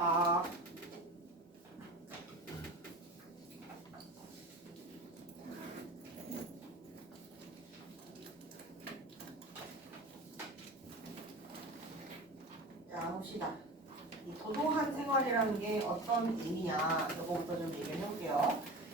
아. 자, 봅시다. 이 도도한 생활이라는 게 어떤 의미냐, 이거부터 좀 얘기를 해볼게요.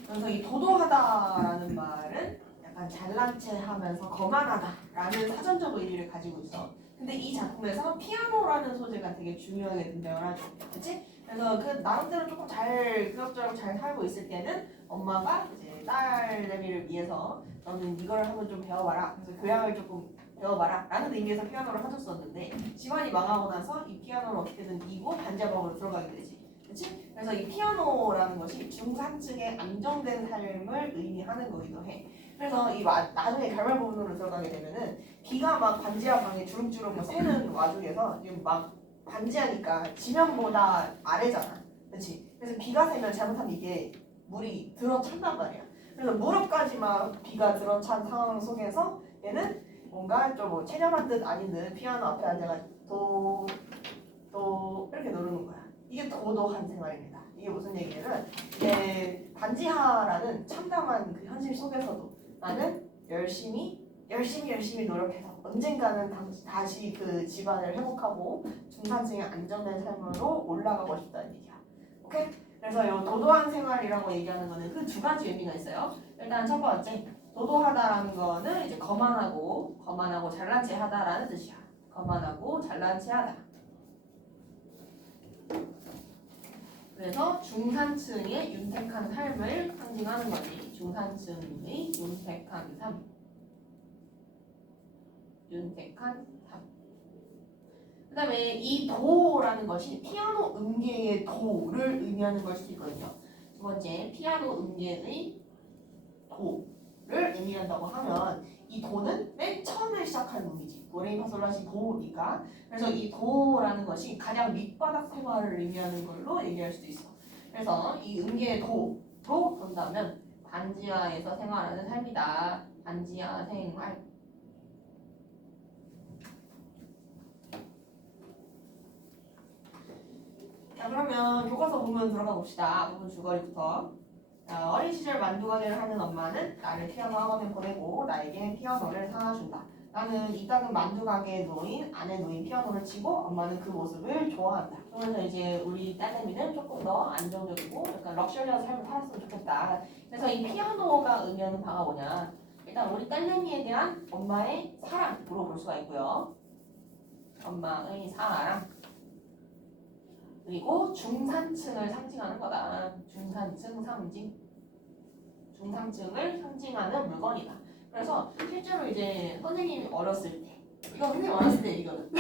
그래서 이 도도하다라는 말은 약간 잘난 체 하면서 거만하다라는 사전적 의미를 가지고 있어. 근데 이 작품에서 피아노라는 소재가 되게 중요하게 등장을 하죠. 그치? 그래서 그 나름대로 조금 잘 그럭저럭 잘 살고 있을 때는 엄마가 이제 딸내미를 위해서 너는 이걸 한번 좀 배워봐라. 그래서 교양을 조금 배워봐라 라는 의미에서 피아노를 사줬었는데 집안이 망하고 나서 이 피아노를 어떻게든 이고 반지하방으로 들어가게 되지. 그치? 그래서 이 피아노라는 것이 중산층의 안정된 삶을 의미하는 거기도 해. 그래서 이 나중에 결말 부분으로 들어가게 되면은 비가 막 반지하방에 주룩주룩 새는 와중에서 지금 막 반지하니까 지면보다 아래잖아. 그치? 그래서 비가 새면 잘못하면 이게 물이 들어찬단 말이야. 그래서 무릎까지 막 비가 들어찬 상황 속에서 얘는 뭔가 좀 뭐 체념한 듯 아닌 듯 피아노 앞에 앉아가지고 도 이렇게 누르는 거야. 이게 도도한 생활입니다. 이게 무슨 얘기냐면 이제 반지하라는 참담한 그 현실 속에서도 나는 열심히 노력해서 언젠가는 다시 그 집안을 회복하고 중산층의 안정된 삶으로 올라가고 싶다는 얘기야. 오케이? 그래서 이 도도한 생활이라고 얘기하는 거는 그 두 가지 의미가 있어요. 일단 첫 번째, 도도하다라는 거는 이제 거만하고 잘난 체 하다라는 뜻이야. 거만하고 잘난 체 하다. 그래서 중산층의 윤택한 삶을 상징하는 거지. 중산층의 윤택한 삶. 윤택한 삶. 그 다음에 이 도라는 것이 피아노 음계의 도를 의미하는 걸 수도 있거든요. 두 번째, 피아노 음계의 도를 의미한다고 하면 이 도는 맨 처음에 시작하는 음이지. 도레미파솔라시 도니까. 그래서 이 도라는 것이 가장 밑바닥 생활을 의미하는 걸로 얘기할 수도 있어. 그래서 이 음계의 도로 본다면 반지하에서 생활하는 삶이다. 반지하 생활. 자, 그러면 교과서 부분 들어가 봅시다. 부분 줄거리부터. 자, 어린 시절 만두가게를 하는 엄마는 나를 피아노 학원에 보내고 나에게 피아노를 사준다. 나는 이따금 만두가게에 놓인 안에 놓인 피아노를 치고 엄마는 그 모습을 좋아한다. 그러면서 이제 우리 딸내미는 조금 더 안정적이고 약간 럭셔리한 삶을 살았으면 좋겠다. 그래서 이 피아노가 의미하는 바가 뭐냐? 일단 우리 딸내미에 대한 엄마의 사랑으로 볼 수가 있고요. 엄마의 사랑. 그리고 중산층을 상징하는 거다. 중산층 상징. 중산층을 상징하는 물건이다. 그래서 실제로 이제 선생님이 어렸을 때, 이거 선생님 어렸을 때 이거는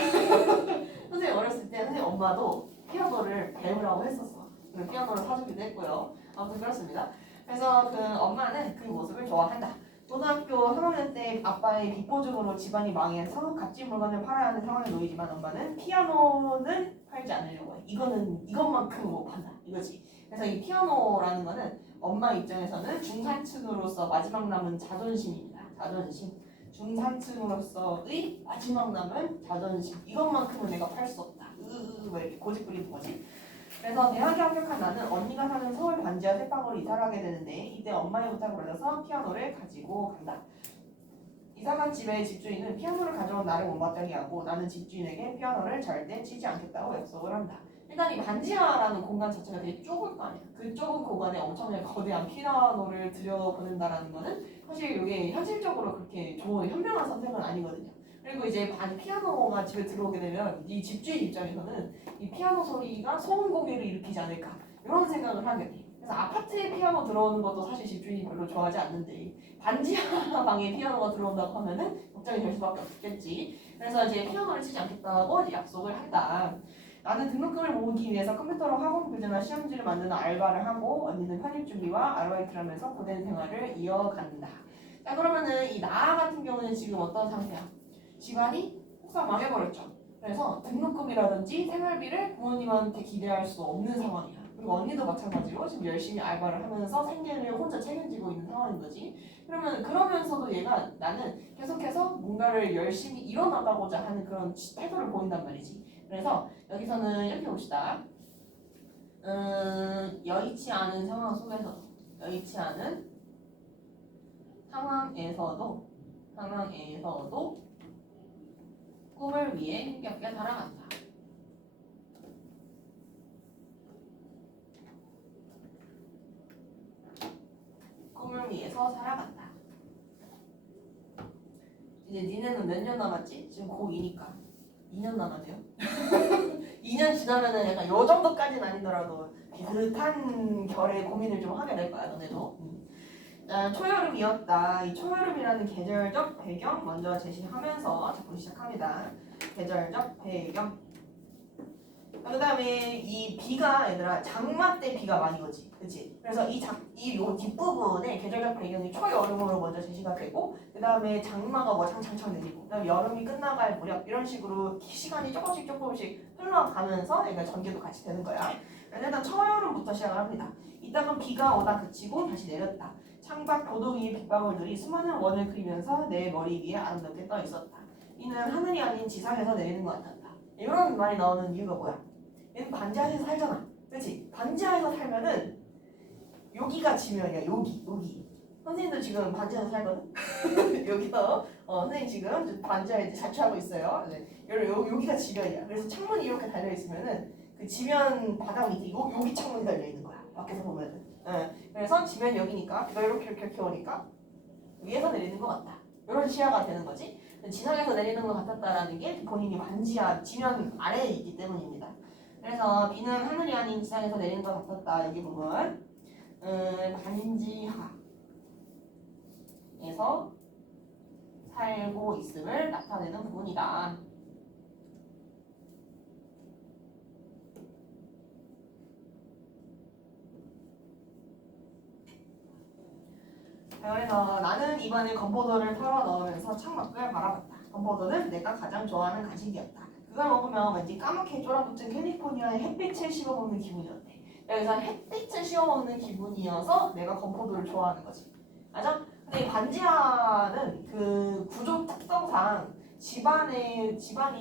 선생님 어렸을 때 선생님 엄마도 피아노를 배우라고 했었어. 그래서 피아노를 사주기도 했고요. 아무튼 그렇습니다. 그래서 그 엄마는 그 모습을 좋아한다. 고등학교 3학년 때 아빠의 비꼬중으로 집안이 망해서 값진 물건을 팔아야 하는 상황에 놓이지만 엄마는 피아노는 팔지 않으려고 해. 이것만큼 못 판다. 이거지. 그래서 이 피아노라는 거는 엄마 입장에서는 중산층으로서 마지막 남은 자존심입니다. 자존심. 중산층으로서의 마지막 남은 자존심. 이것만큼은 내가 팔 수 없다. 뭐 이렇게 고집 부리는 거지. 그래서 대학에 합격한 나는 언니가 사는 서울 반지하 새방으로 이사를 하게 되는데 이때 엄마의 부탁을 받아서 피아노를 가지고 간다. 이사간 집의 집주인은 피아노를 가져온 나를 못마땅해 하고 나는 집주인에게 피아노를 절대 치지 않겠다고 약속을 한다. 일단 이 반지하라는 공간 자체가 되게 좁을 거 아니야. 그 좁은 공간에 엄청나게 거대한 피아노를 들여보낸다라는 거는 사실 이게 현실적으로 그렇게 좋은 현명한 선택은 아니거든요. 그리고 이제 피아노가 집에 들어오게 되면 이 집주인 입장에서는 이 피아노 소리가 소음 공해를 일으키지 않을까 이런 생각을 하게 돼. 그래서 아파트에 피아노 들어오는 것도 사실 집주인이 별로 좋아하지 않는데 반지하 방에 피아노가 들어온다고 하면은 걱정이 될 수밖에 없겠지. 그래서 이제 피아노를 치지 않겠다고 이제 약속을 한다. 나는 등록금을 모으기 위해서 컴퓨터로 학원 교재나 시험지를 만드는 알바를 하고 언니는 편입 준비와 아르바이트를 하면서 고된 생활을 이어간다. 자, 그러면은 이 나 같은 경우는 지금 어떤 상태야? 집안이 폭삭 망해버렸죠. 그래서 등록금이라든지 생활비를 부모님한테 기대할 수 없는 상황이야. 그리고 언니도 마찬가지로 지금 열심히 알바를 하면서 생계를 혼자 책임지고 있는 상황인 거지. 그러면서도 얘가 나는 계속해서 뭔가를 열심히 이뤄나가고자 하는 그런 태도를 보인단 말이지. 그래서 여기서는 이렇게 봅시다. 여의치 않은 상황 속에서 여의치 않은 상황에서도 꿈을 위해 힘겹게 살아간다. 꿈을 위해서 살아간다. 이제 니네는 몇 년 남았지? 지금 고2니까 2년 남았네요. 2년 지나면은 약간 요 정도까지는 아니더라도 비슷한 결의 고민을 좀 하게 될 거야, 너네도. 초여름이었다. 이 초여름이라는 계절적 배경 먼저 제시하면서 작품 시작합니다. 계절적 배경. 그 다음에 이 비가 얘들아 장마 때 비가 많이 오지, 그치? 그래서 요 뒷부분에 계절적 배경이 초여름으로 먼저 제시가 되고, 그 다음에 장마가 뭐 창창창 내리고, 그 다음에 여름이 끝나갈 무렵 이런 식으로 시간이 조금씩 흘러가면서 얘가 전개도 같이 되는 거야. 그래서 일단 초여름부터 시작을 합니다. 이따가 비가 오다 그치고 다시 내렸다. 창밖 보도 위에 빗방울들이 수많은 원을 그리면서 내 머리 위에 아름답게 떠 있었다. 이는 하늘이 아닌 지상에서 내리는 것 같았다. 이런 말이 나오는 이유가 뭐야? 얘는 반지하에서 살잖아. 그치? 반지하에서 살면은 여기가 지면이야. 여기. 선생님도 지금 반지하에서 살거든? 여기서 선생님 지금 반지하에 자취하고 있어요. 네. 여기가 지면이야. 그래서 창문이 이렇게 달려있으면은 그 지면 바닥 밑에 여기 창문이 달려있는 거야. 밖에서 보면은. 네. 그래서 지면이 여기니까 비가 이렇게 오니까 위에서 내리는 것 같다. 이런 시야가 되는 거지. 지상에서 내리는 것 같았다라는 게 본인이 반지하 지면 아래에 있기 때문입니다. 그래서 비는 하늘이 아닌 지상에서 내리는 것 같았다. 여기 부분 반지하에서 살고 있음을 나타내는 부분이다. 그래서 나는 이번에 건포도를 털어 넣으면서 창밖을 바라봤다. 건포도는 내가 가장 좋아하는 간식이었다. 그걸 먹으면 왠지 까맣게 쫄아붙은 캘리포니아의 햇빛을 씹어먹는 기분이었대. 여기서 햇빛을 씹어먹는 기분이어서 내가 건포도를 좋아하는 거지. 맞아? 근데 이 반지하는 그 구조 특성상 집안이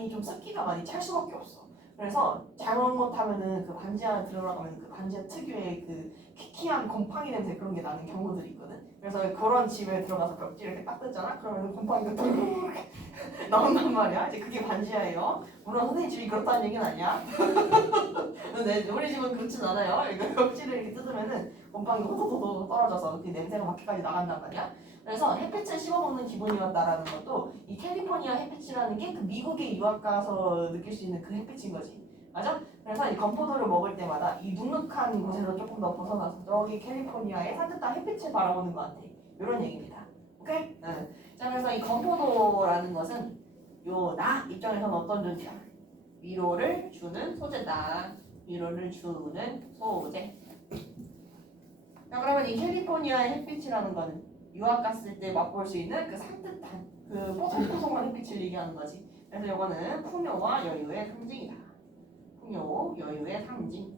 좀 습기가 많이 찰 수밖에 없어. 그래서 잘못하면은 그 반지하 들어가면 그 반지하 특유의 그 키키한 곰팡이 냄새 그런 게 나는 경우들이 있거든. 그래서 그런 집에 들어가서 벽지 이렇게 딱 뜯잖아? 그러면 곰팡이가 뚜루룩 나온단 말이야. 이제 그게 반지하예요. 물론 선생님 집이 그렇다는 얘기는 아니야. 근데 우리 집은 그렇진 않아요. 이거 벽지를 이렇게 뜯으면은 곰팡이가 호도도도 떨어져서 그 냄새가 밖에까지 나간단 말이야. 그래서 햇빛을 씹어먹는 기분이었다라는 것도 이 캘리포니아 햇빛이라는 게 그 미국에 유학 가서 느낄 수 있는 그 햇빛인 거지. 맞아? 그래서 이 건포도를 먹을 때마다 이 눅눅한 곳에서 조금 더 벗어나서 저기 캘리포니아의 산뜻한 햇빛을 바라보는 것 같아. 이런 얘기입니다. 오케이? 응. 자, 그래서 이 건포도라는 것은 나 입장에서는 어떤 존재야? 위로를 주는 소재다. 위로를 주는 소재. 자, 그러면 이 캘리포니아의 햇빛이라는 거는 유학 갔을 때 맛볼 수 있는 그 산뜻한 그 뽀송뽀송한 햇빛을 얘기하는 거지. 그래서 이거는 풍요와 여유의 상징이다. 풍요, 여유의 상징.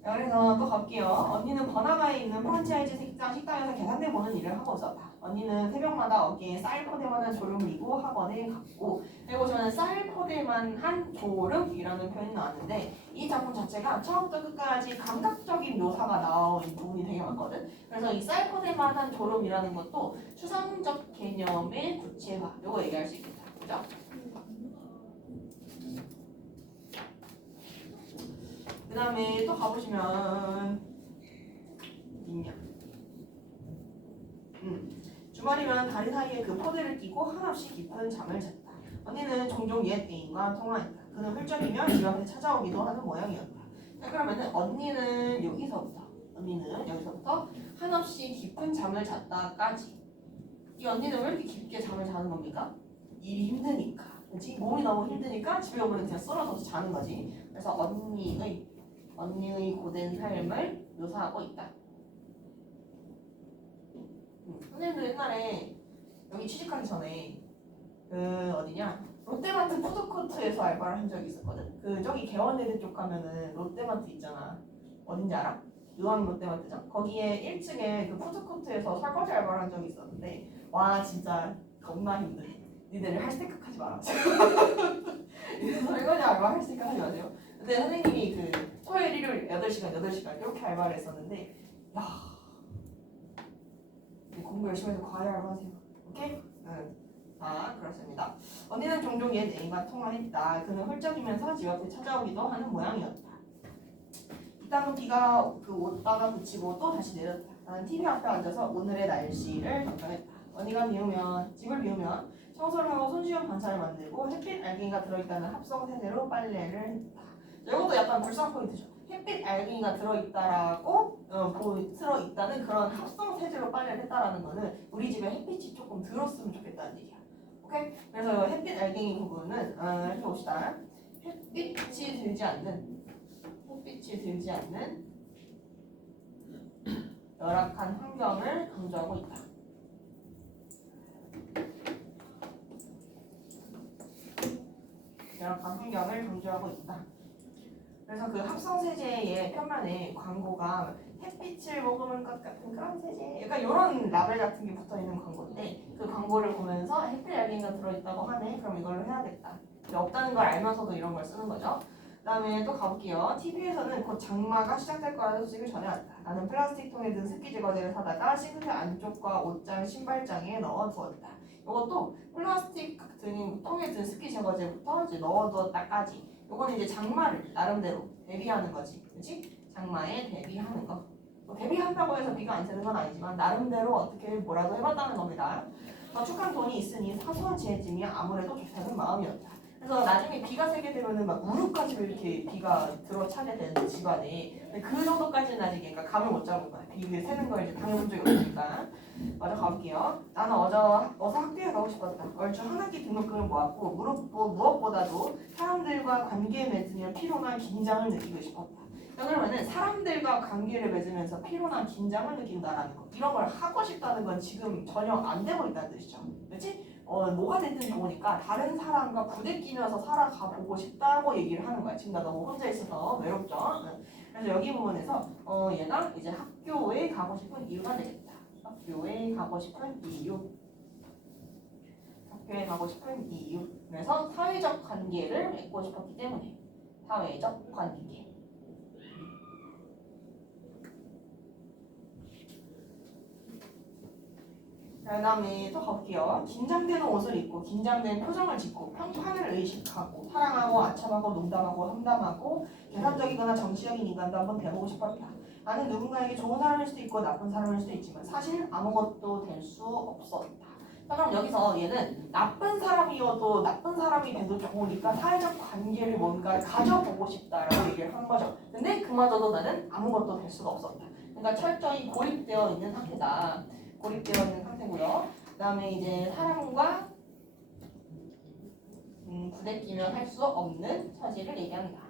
그래서 또 갈게요. 언니는 번화가에 있는 프란차이즈 식당에서 계산대 보는 일을 하고 있었다. 언니는 새벽마다 어깨에 쌀 포대만한 졸음을 이고 학원에 갔고, 그리고 저는 쌀 포대만 한 졸음이라는 표현이 나왔는데 이 작품 자체가 처음부터 끝까지 감각적인 묘사가 나온 부분이 되게 많거든. 그래서 이 쌀 포대만 한 졸음이라는 것도 추상적 개념의 구체화, 이거 얘기할 수 있겠다. 그죠? 그 다음에 또 가보시면 있냐? 주말이면 다리 사이에 그 포대를 끼고 한없이 깊은 잠을 잤다. 언니는 종종 옛 애인과 통화했다. 그는 훌쩍이면 집 앞에 찾아오기도 하는 모양이었다. 자, 그러면은 언니는 여기서부터 한없이 깊은 잠을 잤다까지. 이 언니는 왜 이렇게 깊게 잠을 자는 겁니까? 일이 힘드니까. 그렇지? 몸이 너무 힘드니까 집에 오면 그냥 쓰러져서 자는 거지. 그래서 언니의 고된 삶을 묘사하고 있다. 선생님도 옛날에 여기 취직하기 전에 그 어디냐 롯데마트 푸드코트에서 알바를 한 적이 있었거든. 그 저기 개원대대 쪽 가면은 롯데마트 있잖아. 어딘지 알아? 의왕 롯데마트죠? 거기에 1층에 그 푸드코트에서 설거지 알바를 한 적이 있었는데 와 진짜 겁나 힘들어. 니네를 할 생각하지 마라. 니네 설거지 알바 할 생각하지 마세요. 근데 선생님이 그 토요일 일요일 8시간 이렇게 알바를 했었는데 야 공부 열심히 해서 과외 알바 하세요. 오케이? 응. 아 그렇습니다. 언니는 종종 옛 애인과 통화했다. 그는 훌쩍이면서 집 앞에 찾아오기도 하는 모양이었다. 이따가 비가 오다가 그치고 또 다시 내렸다. 나는 TV 앞에 앉아서 오늘의 날씨를 전망했다. 언니가 집을 비우면 청소를 하고 손쉬운 반찬을 만들고 햇빛 알갱이가 들어있다는 합성 세제로 빨래를 했다. 이것도 약간 불상 포인트죠. 햇빛 알갱이가 들어있다라고 들어있다는 그런 합성 세제로 빨래를 했다라는 거는 우리 집에 햇빛이 조금 들었으면 좋겠다는 얘기야. 오케이? 그래서 햇빛 알갱이 부분은 이렇게 봅시다. 햇빛이 들지 않는 열악한 환경을 강조하고 있다. 열악한 환경을 강조하고 있다. 그래서 그 합성세제의 표면에 광고가 햇빛을 먹으면 것 같은 그런 세제 약간 이런 라벨 같은 게 붙어있는 광고인데 그 광고를 보면서 햇빛 알갱이가 들어있다고 하네. 그럼 이걸로 해야겠다. 없다는 걸 알면서도 이런 걸 쓰는 거죠. 그 다음에 또 가볼게요. TV에서는 곧 장마가 시작될 거라는 소식을 전해왔다. 나는 플라스틱 통에 든 습기 제거제를 사다가 싱크대 안쪽과 옷장, 신발장에 넣어두었다. 이것도 플라스틱 통에 든 습기 제거제부터 이제 넣어두었다까지. 요거는 이제 장마를 나름대로 대비하는 거지, 그렇지? 장마에 대비하는 거. 뭐 대비한다고 해서 비가 안 새는 건 아니지만 나름대로 어떻게 뭐라도 해봤다는 겁니다. 저축한 돈이 있으니 사소한 지혜짐이 아무래도 좋다는 마음이었다. 그래서 나중에 비가 새게 되면은 막 무릎까지 이렇게 비가 들어차게 되는 집안에 그 정도까지는 아직 그러니까 감을 못 잡은 거야. 비 새는 걸 이제 당해본 적이 없으니까. 먼저 가볼게요. 나는 어서 학교에 가고 싶었다. 얼추 한 학기 등록금을 모았고 무엇보다도 사람들과 관계 맺으며 피로나 긴장을 느끼고 싶었다. 그러면은 사람들과 관계를 맺으면서 피로나 긴장을 느낀다라는 거 이런 걸 하고 싶다는 건 지금 전혀 안 되고 있다는 뜻이죠. 그렇지? 뭐가 됐든 좋으니까 다른 사람과 부대끼면서 살아가 보고 싶다고 얘기를 하는 거야. 지금 나 너무 혼자 있어서 외롭죠? 그래서 여기 부분에서 얘가 이제 학교에 가고 싶은 이유가 되겠다. 학교에 가고 싶은 이유. 그래서 사회적 관계를 맺고 싶었기 때문에 사회적 관계. 그 다음에 또 가볼게요. 긴장되는 옷을 입고 긴장된 표정을 짓고 평판을 의식하고 사랑하고 아첨하고 농담하고 험담하고 계산적이거나 정치적인 인간도 한번 돼보고 싶었다. 나는 누군가에게 좋은 사람일 수도 있고 나쁜 사람일 수도 있지만 사실 아무것도 될 수 없었다. 그럼 여기서 얘는 나쁜 사람이어도 나쁜 사람이 돼도 좋으니까 사회적 관계를 뭔가를 가져보고 싶다라고 얘기를 한 거죠. 근데 그마저도 나는 아무것도 될 수가 없었다. 그러니까 철저히 고립되어 있는 상태다. 고립되어 있는 상태고요. 그 다음에 이제 사람과 부대끼면 할 수 없는 처지를 얘기한다.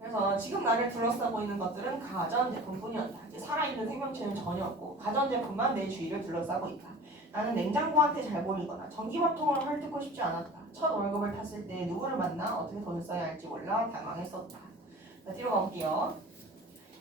그래서 지금 나를 둘러싸고 있는 것들은 가전제품뿐이었다. 이제 살아있는 생명체는 전혀 없고 가전제품만 내 주위를 둘러싸고 있다. 나는 냉장고한테 잘 보이거나 전기밥통을 헐뜯고 싶지 않았다. 첫 월급을 탔을 때 누구를 만나 어떻게 돈을 써야 할지 몰라 당황했었다. 자, 뒤로 가볼게요.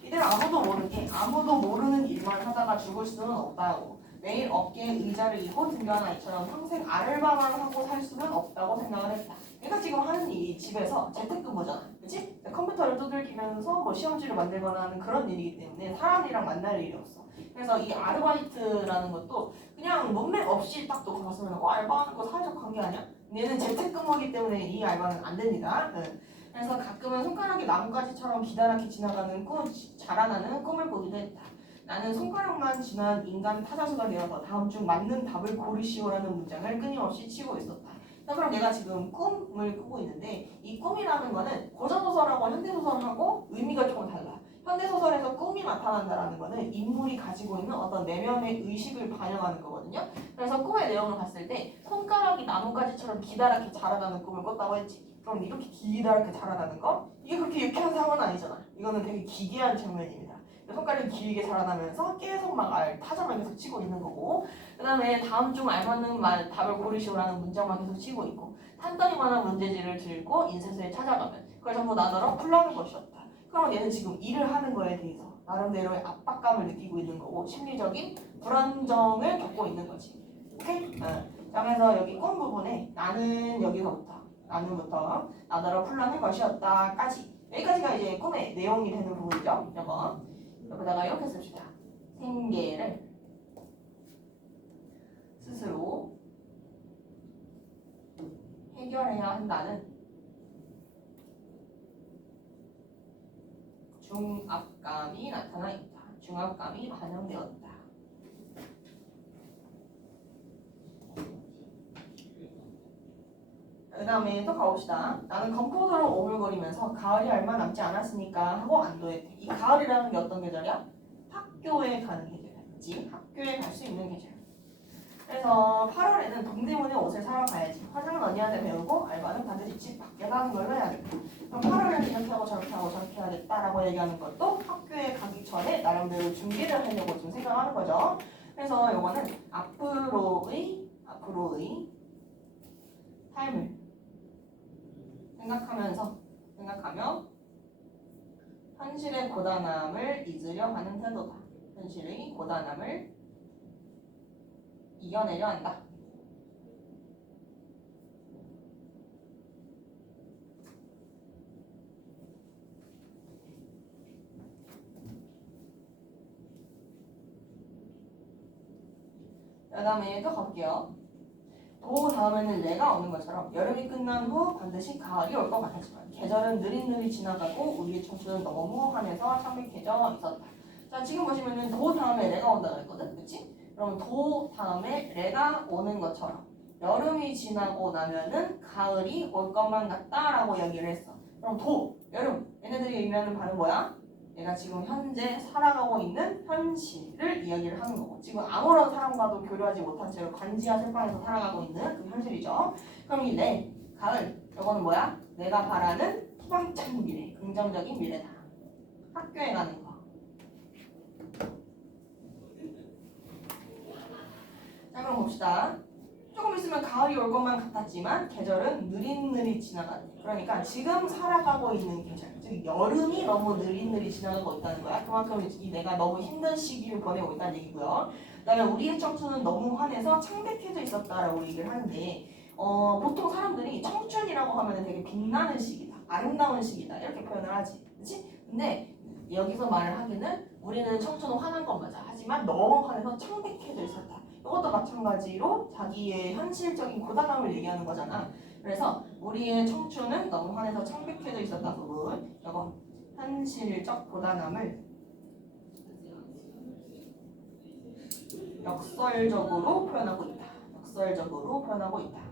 이들 아무도 모르는 일만 하다가 죽을 수는 없다고. 매일 어깨에 의자를 이고 등교한 아이처럼 평생 알바만 하고 살 수는 없다고 생각을 했다. 내가 지금 하는 일이 집에서 재택근무잖아. 그치? 컴퓨터를 두들기면서 뭐 시험지를 만들거나 하는 그런 일이기 때문에 사람이랑 만날 일이 없어. 그래서 이 아르바이트라는 것도 그냥 문맥 없이 딱 놓고 봤으면 알바하는 거 사회적 관계 아니야? 얘는 재택근무이기 때문에 이 알바는 안 됩니다. 그래서 가끔은 손가락이 나뭇가지처럼 기다랗게 지나가는 자라나는 꿈을 꾸기도 했다. 나는 손가락만 지난 인간 타자수가 되어서 다음 중 맞는 답을 고르시오라는 문장을 끊임없이 치고 있었다. 그럼 내가 지금 꿈을 꾸고 있는데 이 꿈이라는 거는 고전소설하고 현대소설하고 의미가 조금 달라. 현대소설에서 꿈이 나타난다라는 거는 인물이 가지고 있는 어떤 내면의 의식을 반영하는 거거든요. 그래서 꿈의 내용을 봤을 때 손가락이 나뭇가지처럼 기다랗게 자라나는 꿈을 꿨다고 했지. 그럼 이렇게 기다랗게 자라나는 거? 이게 그렇게 유쾌한 상황은 아니잖아. 이거는 되게 기괴한 장면입니다. 손가락이 길게 자라나면서 계속 막 타자만 계속 치고 있는 거고 그 다음에 다음 중 알맞는 답을 고르시오라는 문장만 계속 치고 있고 탄단이만한 문제지를 들고 인쇄소에 찾아가면 그걸 전부 나눠러 풀라는 것이었다. 그러면 얘는 지금 일을 하는 거에 대해서 나름대로의 압박감을 느끼고 있는 거고 심리적인 불안정을 겪고 있는 거지. 오케이? 자, 그래서 여기 꿈 부분에 나는 나는부터 나더러 풀러낼 것이었다까지 여기까지가 이제 꿈의 내용이 되는 부분이죠. 이거 여기다가 이렇게 씁시다. 생계를 스스로 해결해야 한다는 중압감이 나타나 있다. 중압감이 반영되었다. 그 다음에 또 가봅시다. 나는 건포도를 오물거리면서 가을이 얼마 남지 않았으니까 하고 안도했대. 이 가을이라는 게 어떤 계절이야? 학교에 가는 계절이야. 그치? 학교에 갈 수 있는 계절. 그래서 8월에는 동대문에 옷을 사러 가야지. 화장은 언니한테 배우고 알바는 반드시 집 밖에서 하는 걸로 해야겠다. 그럼 8월에는 이렇게 하고 저렇게 하고 저렇게 해야겠다라고 얘기하는 것도 학교에 가기 전에 나름대로 준비를 하려고 좀 생각하는 거죠. 그래서 요거는 앞으로의 삶을 생각하며 현실의 고단함을 잊으려 하는 태도다. 현실의 고단함을 이겨내려 한다. 그 다음에 또 가볼게요. 도 다음에는 레가 오는 것처럼 여름이 끝난 후 반드시 가을이 올 것 같았지만 계절은 느릿느릿 지나가고 우리의 청춘은 너무 환해서 창백해져 있었다. 자, 지금 보시면은 도 다음에 레가 온다고 했거든, 그치? 그럼 도 다음에 레가 오는 것처럼 여름이 지나고 나면은 가을이 올 것만 같다라고 얘기를 했어. 그럼 도, 여름, 얘네들이 의미하는 바는 뭐야? 내가 지금 현재 살아가고 있는 현실을 이야기를 하는 거고 지금 아무런 사람과도 교류하지 못한 채로 관지와 색방에서 살아가고 있는 그 현실이죠. 그럼 이 내, 가을, 이거는 뭐야? 내가 바라는 희망찬 미래, 긍정적인 미래다. 학교에 가는 거. 자, 그럼 봅시다. 조금 있으면 가을이 올 것만 같았지만 계절은 느릿느릿 지나가는. 그러니까 지금 살아가고 있는 계절, 즉 여름이 너무 느릿느릿 지나가고 있다는 거야. 그만큼 이 내가 너무 힘든 시기를 보내고 있다는 얘기고요. 그다음에 우리의 청춘은 너무 환해서 창백해져 있었다라고 얘기를 하는데 보통 사람들이 청춘이라고 하면 되게 빛나는 시기다, 아름다운 시기다 이렇게 표현을 하지, 그렇지? 근데 여기서 말을 하기는 우리는 청춘은 환한 건 맞아. 하지만 너무 환해서 창백해져 있었다. 이것도 마찬가지로 자기의 현실적인 고단함을 얘기하는 거잖아. 그래서 우리의 청춘은 너무 환해서 창백해져 있었다 부분, 이거 현실적 고단함을 역설적으로 표현하고 있다. 역설적으로 표현하고 있다.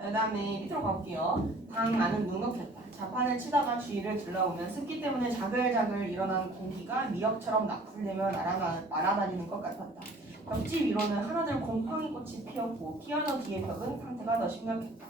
그 다음에 밑으로 가볼게요. 방 안은 눅눅했다. 자판을 치다가 주위를 둘러보면 습기 때문에 자글자글 일어난 공기가 미역처럼 나풀대며 날아다니는 것 같았다. 벽지 위로는 하나둘 곰팡이 꽃이 피었고 피아노 뒤의 벽은 상태가 더 심각했다.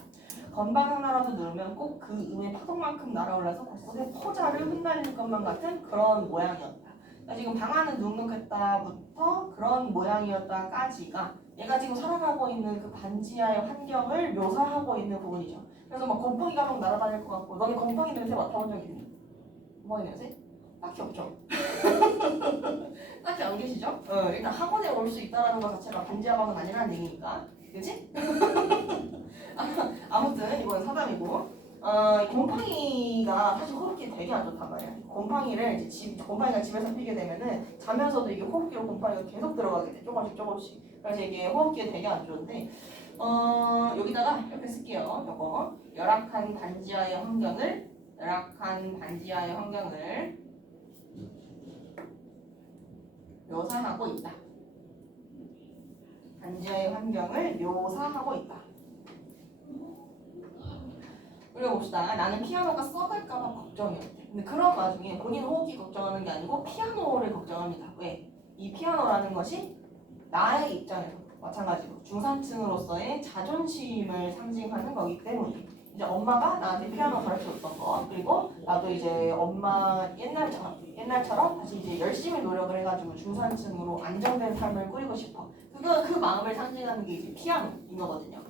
건반 하나라도 누르면 꼭 그 음의 파동만큼 날아올라서 곳곳에 포자를 흩날리는 것만 같은 그런 모양이었다. 그러니까 지금 방 안은 눅눅했다부터 그런 모양이었다까지가 얘가 지금 살아가고 있는 그 반지하의 환경을 묘사하고 있는 부분이죠. 그래서 막 곰팡이가 막 날아다닐 것 같고, 너네 곰팡이 냄새 맡아본 적 있니? 곰팡이 냄새? 딱히 없죠. 딱히 안 계시죠? 일단 학원에 올 수 있다는 것 자체가 반지하방은 아니라는 얘기니까, 그치? 아무튼 이건 사담이고, 곰팡이가 사실 호흡기 되게 안 좋단 말이야. 곰팡이를 이제 곰팡이가 집에서 피게 되면은 자면서도 이게 호흡기로 곰팡이가 계속 들어가게 돼. 조금씩. 그래서 이게 호흡기에 되게 안 좋은데, 여기다가 이렇게 쓸게요. 요거 열악한 반지하의 환경을 묘사하고 있다. 반지하의 환경을 묘사하고 있다. 그려봅시다. 나는 피아노가 썩을까봐 걱정이었대. 근데 그런 와중에 본인 호흡기 걱정하는 게 아니고 피아노를 걱정합니다. 왜? 이 피아노라는 것이 나의 입장에서 마찬가지로 중산층으로서의 자존심을 상징하는 거기 때문에 이제 엄마가 나한테 피아노 가르쳐줬던 거, 그리고 나도 이제 엄마 옛날처럼 다시 이제 열심히 노력을 해가지고 중산층으로 안정된 삶을 꾸리고 싶어. 그 마음을 상징하는 게 이제 피아노인 거거든요.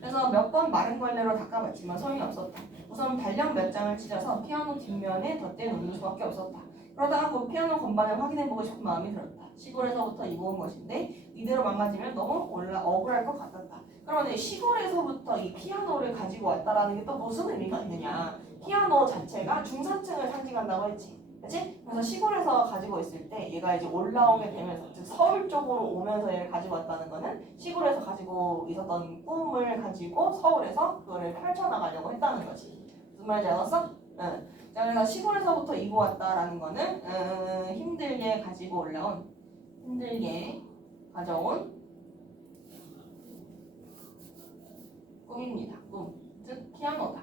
그래서 몇 번 마른 걸레로 닦아봤지만 소용이 없었다. 우선 발령 몇 장을 찢어서 피아노 뒷면에 덧대 놓는 수밖에 없었다. 그러다가 그 피아노 건반을 확인해보고 싶은 마음이 들었다. 시골에서부터 입어온 것인데 이대로 망가지면 너무 억울할 것 같았다. 그러면 시골에서부터 이 피아노를 가지고 왔다라는 게 또 무슨 의미가 있느냐. 피아노 자체가 중산층을 상징한다고 했지. 그치? 그래서 시골에서 가지고 있을 때 얘가 이제 올라오게 되면서 즉 서울 쪽으로 오면서 얘를 가지고 왔다는 거는 시골에서 가지고 있었던 꿈을 가지고 서울에서 그거를 펼쳐나가려고 했다는 거지. 무슨 말인지 알았어? 응. 자, 그래서 시골에서부터 이고 왔다라는 거는 힘들게 가지고 올라온 힘들게 가져온 꿈입니다. 꿈. 즉 피아노다.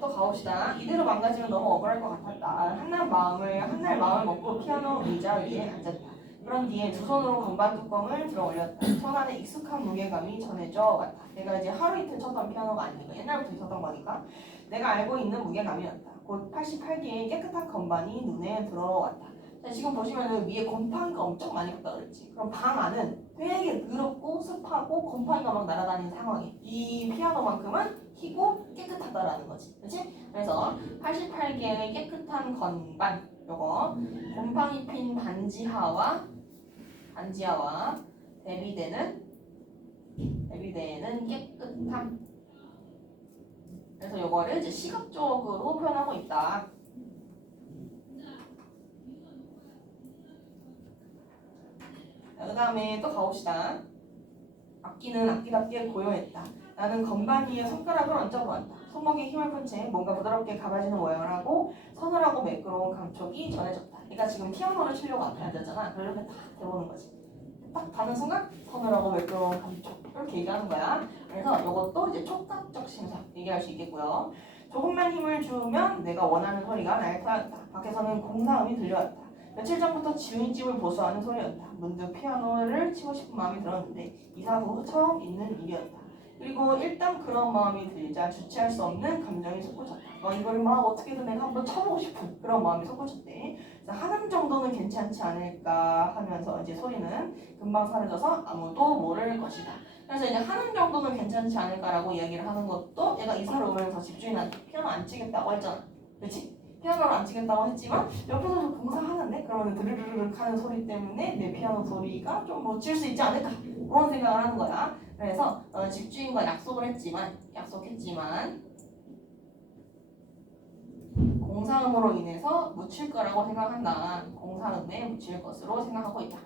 또 가봅시다. 이대로 망가지면 너무 억울할 것 같았다. 한날 마음을 먹고 피아노 의자 위에 앉았다. 그런 뒤에 두 손으로 건반 뚜껑을 들어 올렸다. 손 안에 익숙한 무게감이 전해져 왔다. 내가 이제 하루 이틀 쳤던 피아노가 아니고 옛날부터 있었던 거니까 내가 알고 있는 무게감이었다. 곧 88개의 깨끗한 건반이 눈에 들어왔다. 자, 지금 보시면은 위에 곰팡이가 엄청 많이 붙다 그랬지. 그럼 방 안은 되게 더럽고 습하고 곰팡이가 막 날아다니는 상황이. 이 피아노만큼은 희고 깨끗하다라는 거지. 그렇지? 그래서 88개의 깨끗한 건반 요거 곰팡이 핀 반지하와 대비되는 깨끗함. 그래서 요거를 이제 시각적으로 표현하고 있다. 그 다음에 또 가봅시다. 악기는 악기답게 고요했다. 나는 건반 위에 손가락을 얹어보았다. 손목에 힘을 푼 채 뭔가 부드럽게 가봐지는 모양을 하고 서늘하고 매끄러운 감촉이 전해졌다. 그러니까 지금 피아노를 치려고 앞에 앉았잖아. 그렇게 딱 대보는 거지. 딱 가는 순간 서늘하고 매끄러운 감촉 이렇게 얘기하는 거야. 그래서 이것도 이제 촉각적 심사 얘기할 수 있겠고요. 조금만 힘을 주면 내가 원하는 소리가 날 터였다. 밖에서는 공사음이 들려왔다. 며칠 전부터 지훈집을 보수하는 소리였다. 문득 피아노를 치고 싶은 마음이 들었는데 이사 후 처음 있는 일이었다. 그리고 일단 그런 마음이 들자 주체할 수 없는 감정이 솟구쳤다. 이걸 막 어떻게든 내가 한번 쳐보고 싶은 그런 마음이 솟구쳤대. 한음 정도는 괜찮지 않을까 하면서 이제 소리는 금방 사라져서 아무도 모를 것이다. 그래서 이제 한음 정도는 괜찮지 않을까라고 이야기를 하는 것도 얘가 이사를 오면서 집주인한테 피아노 안 치겠다고 했잖아. 그렇지? 피아노를 안 치겠다고 했지만 옆에서 좀 공사하는데 그러면 드르르륵 하는 소리 때문에 내 피아노 소리가 좀 못 칠 수 있지 않을까 그런 생각을 하는 거야. 그래서 집주인과 약속했지만 공사음으로 인해서 묻힐 거라고 생각한다. 공사음에 묻힐 것으로 생각하고 있다.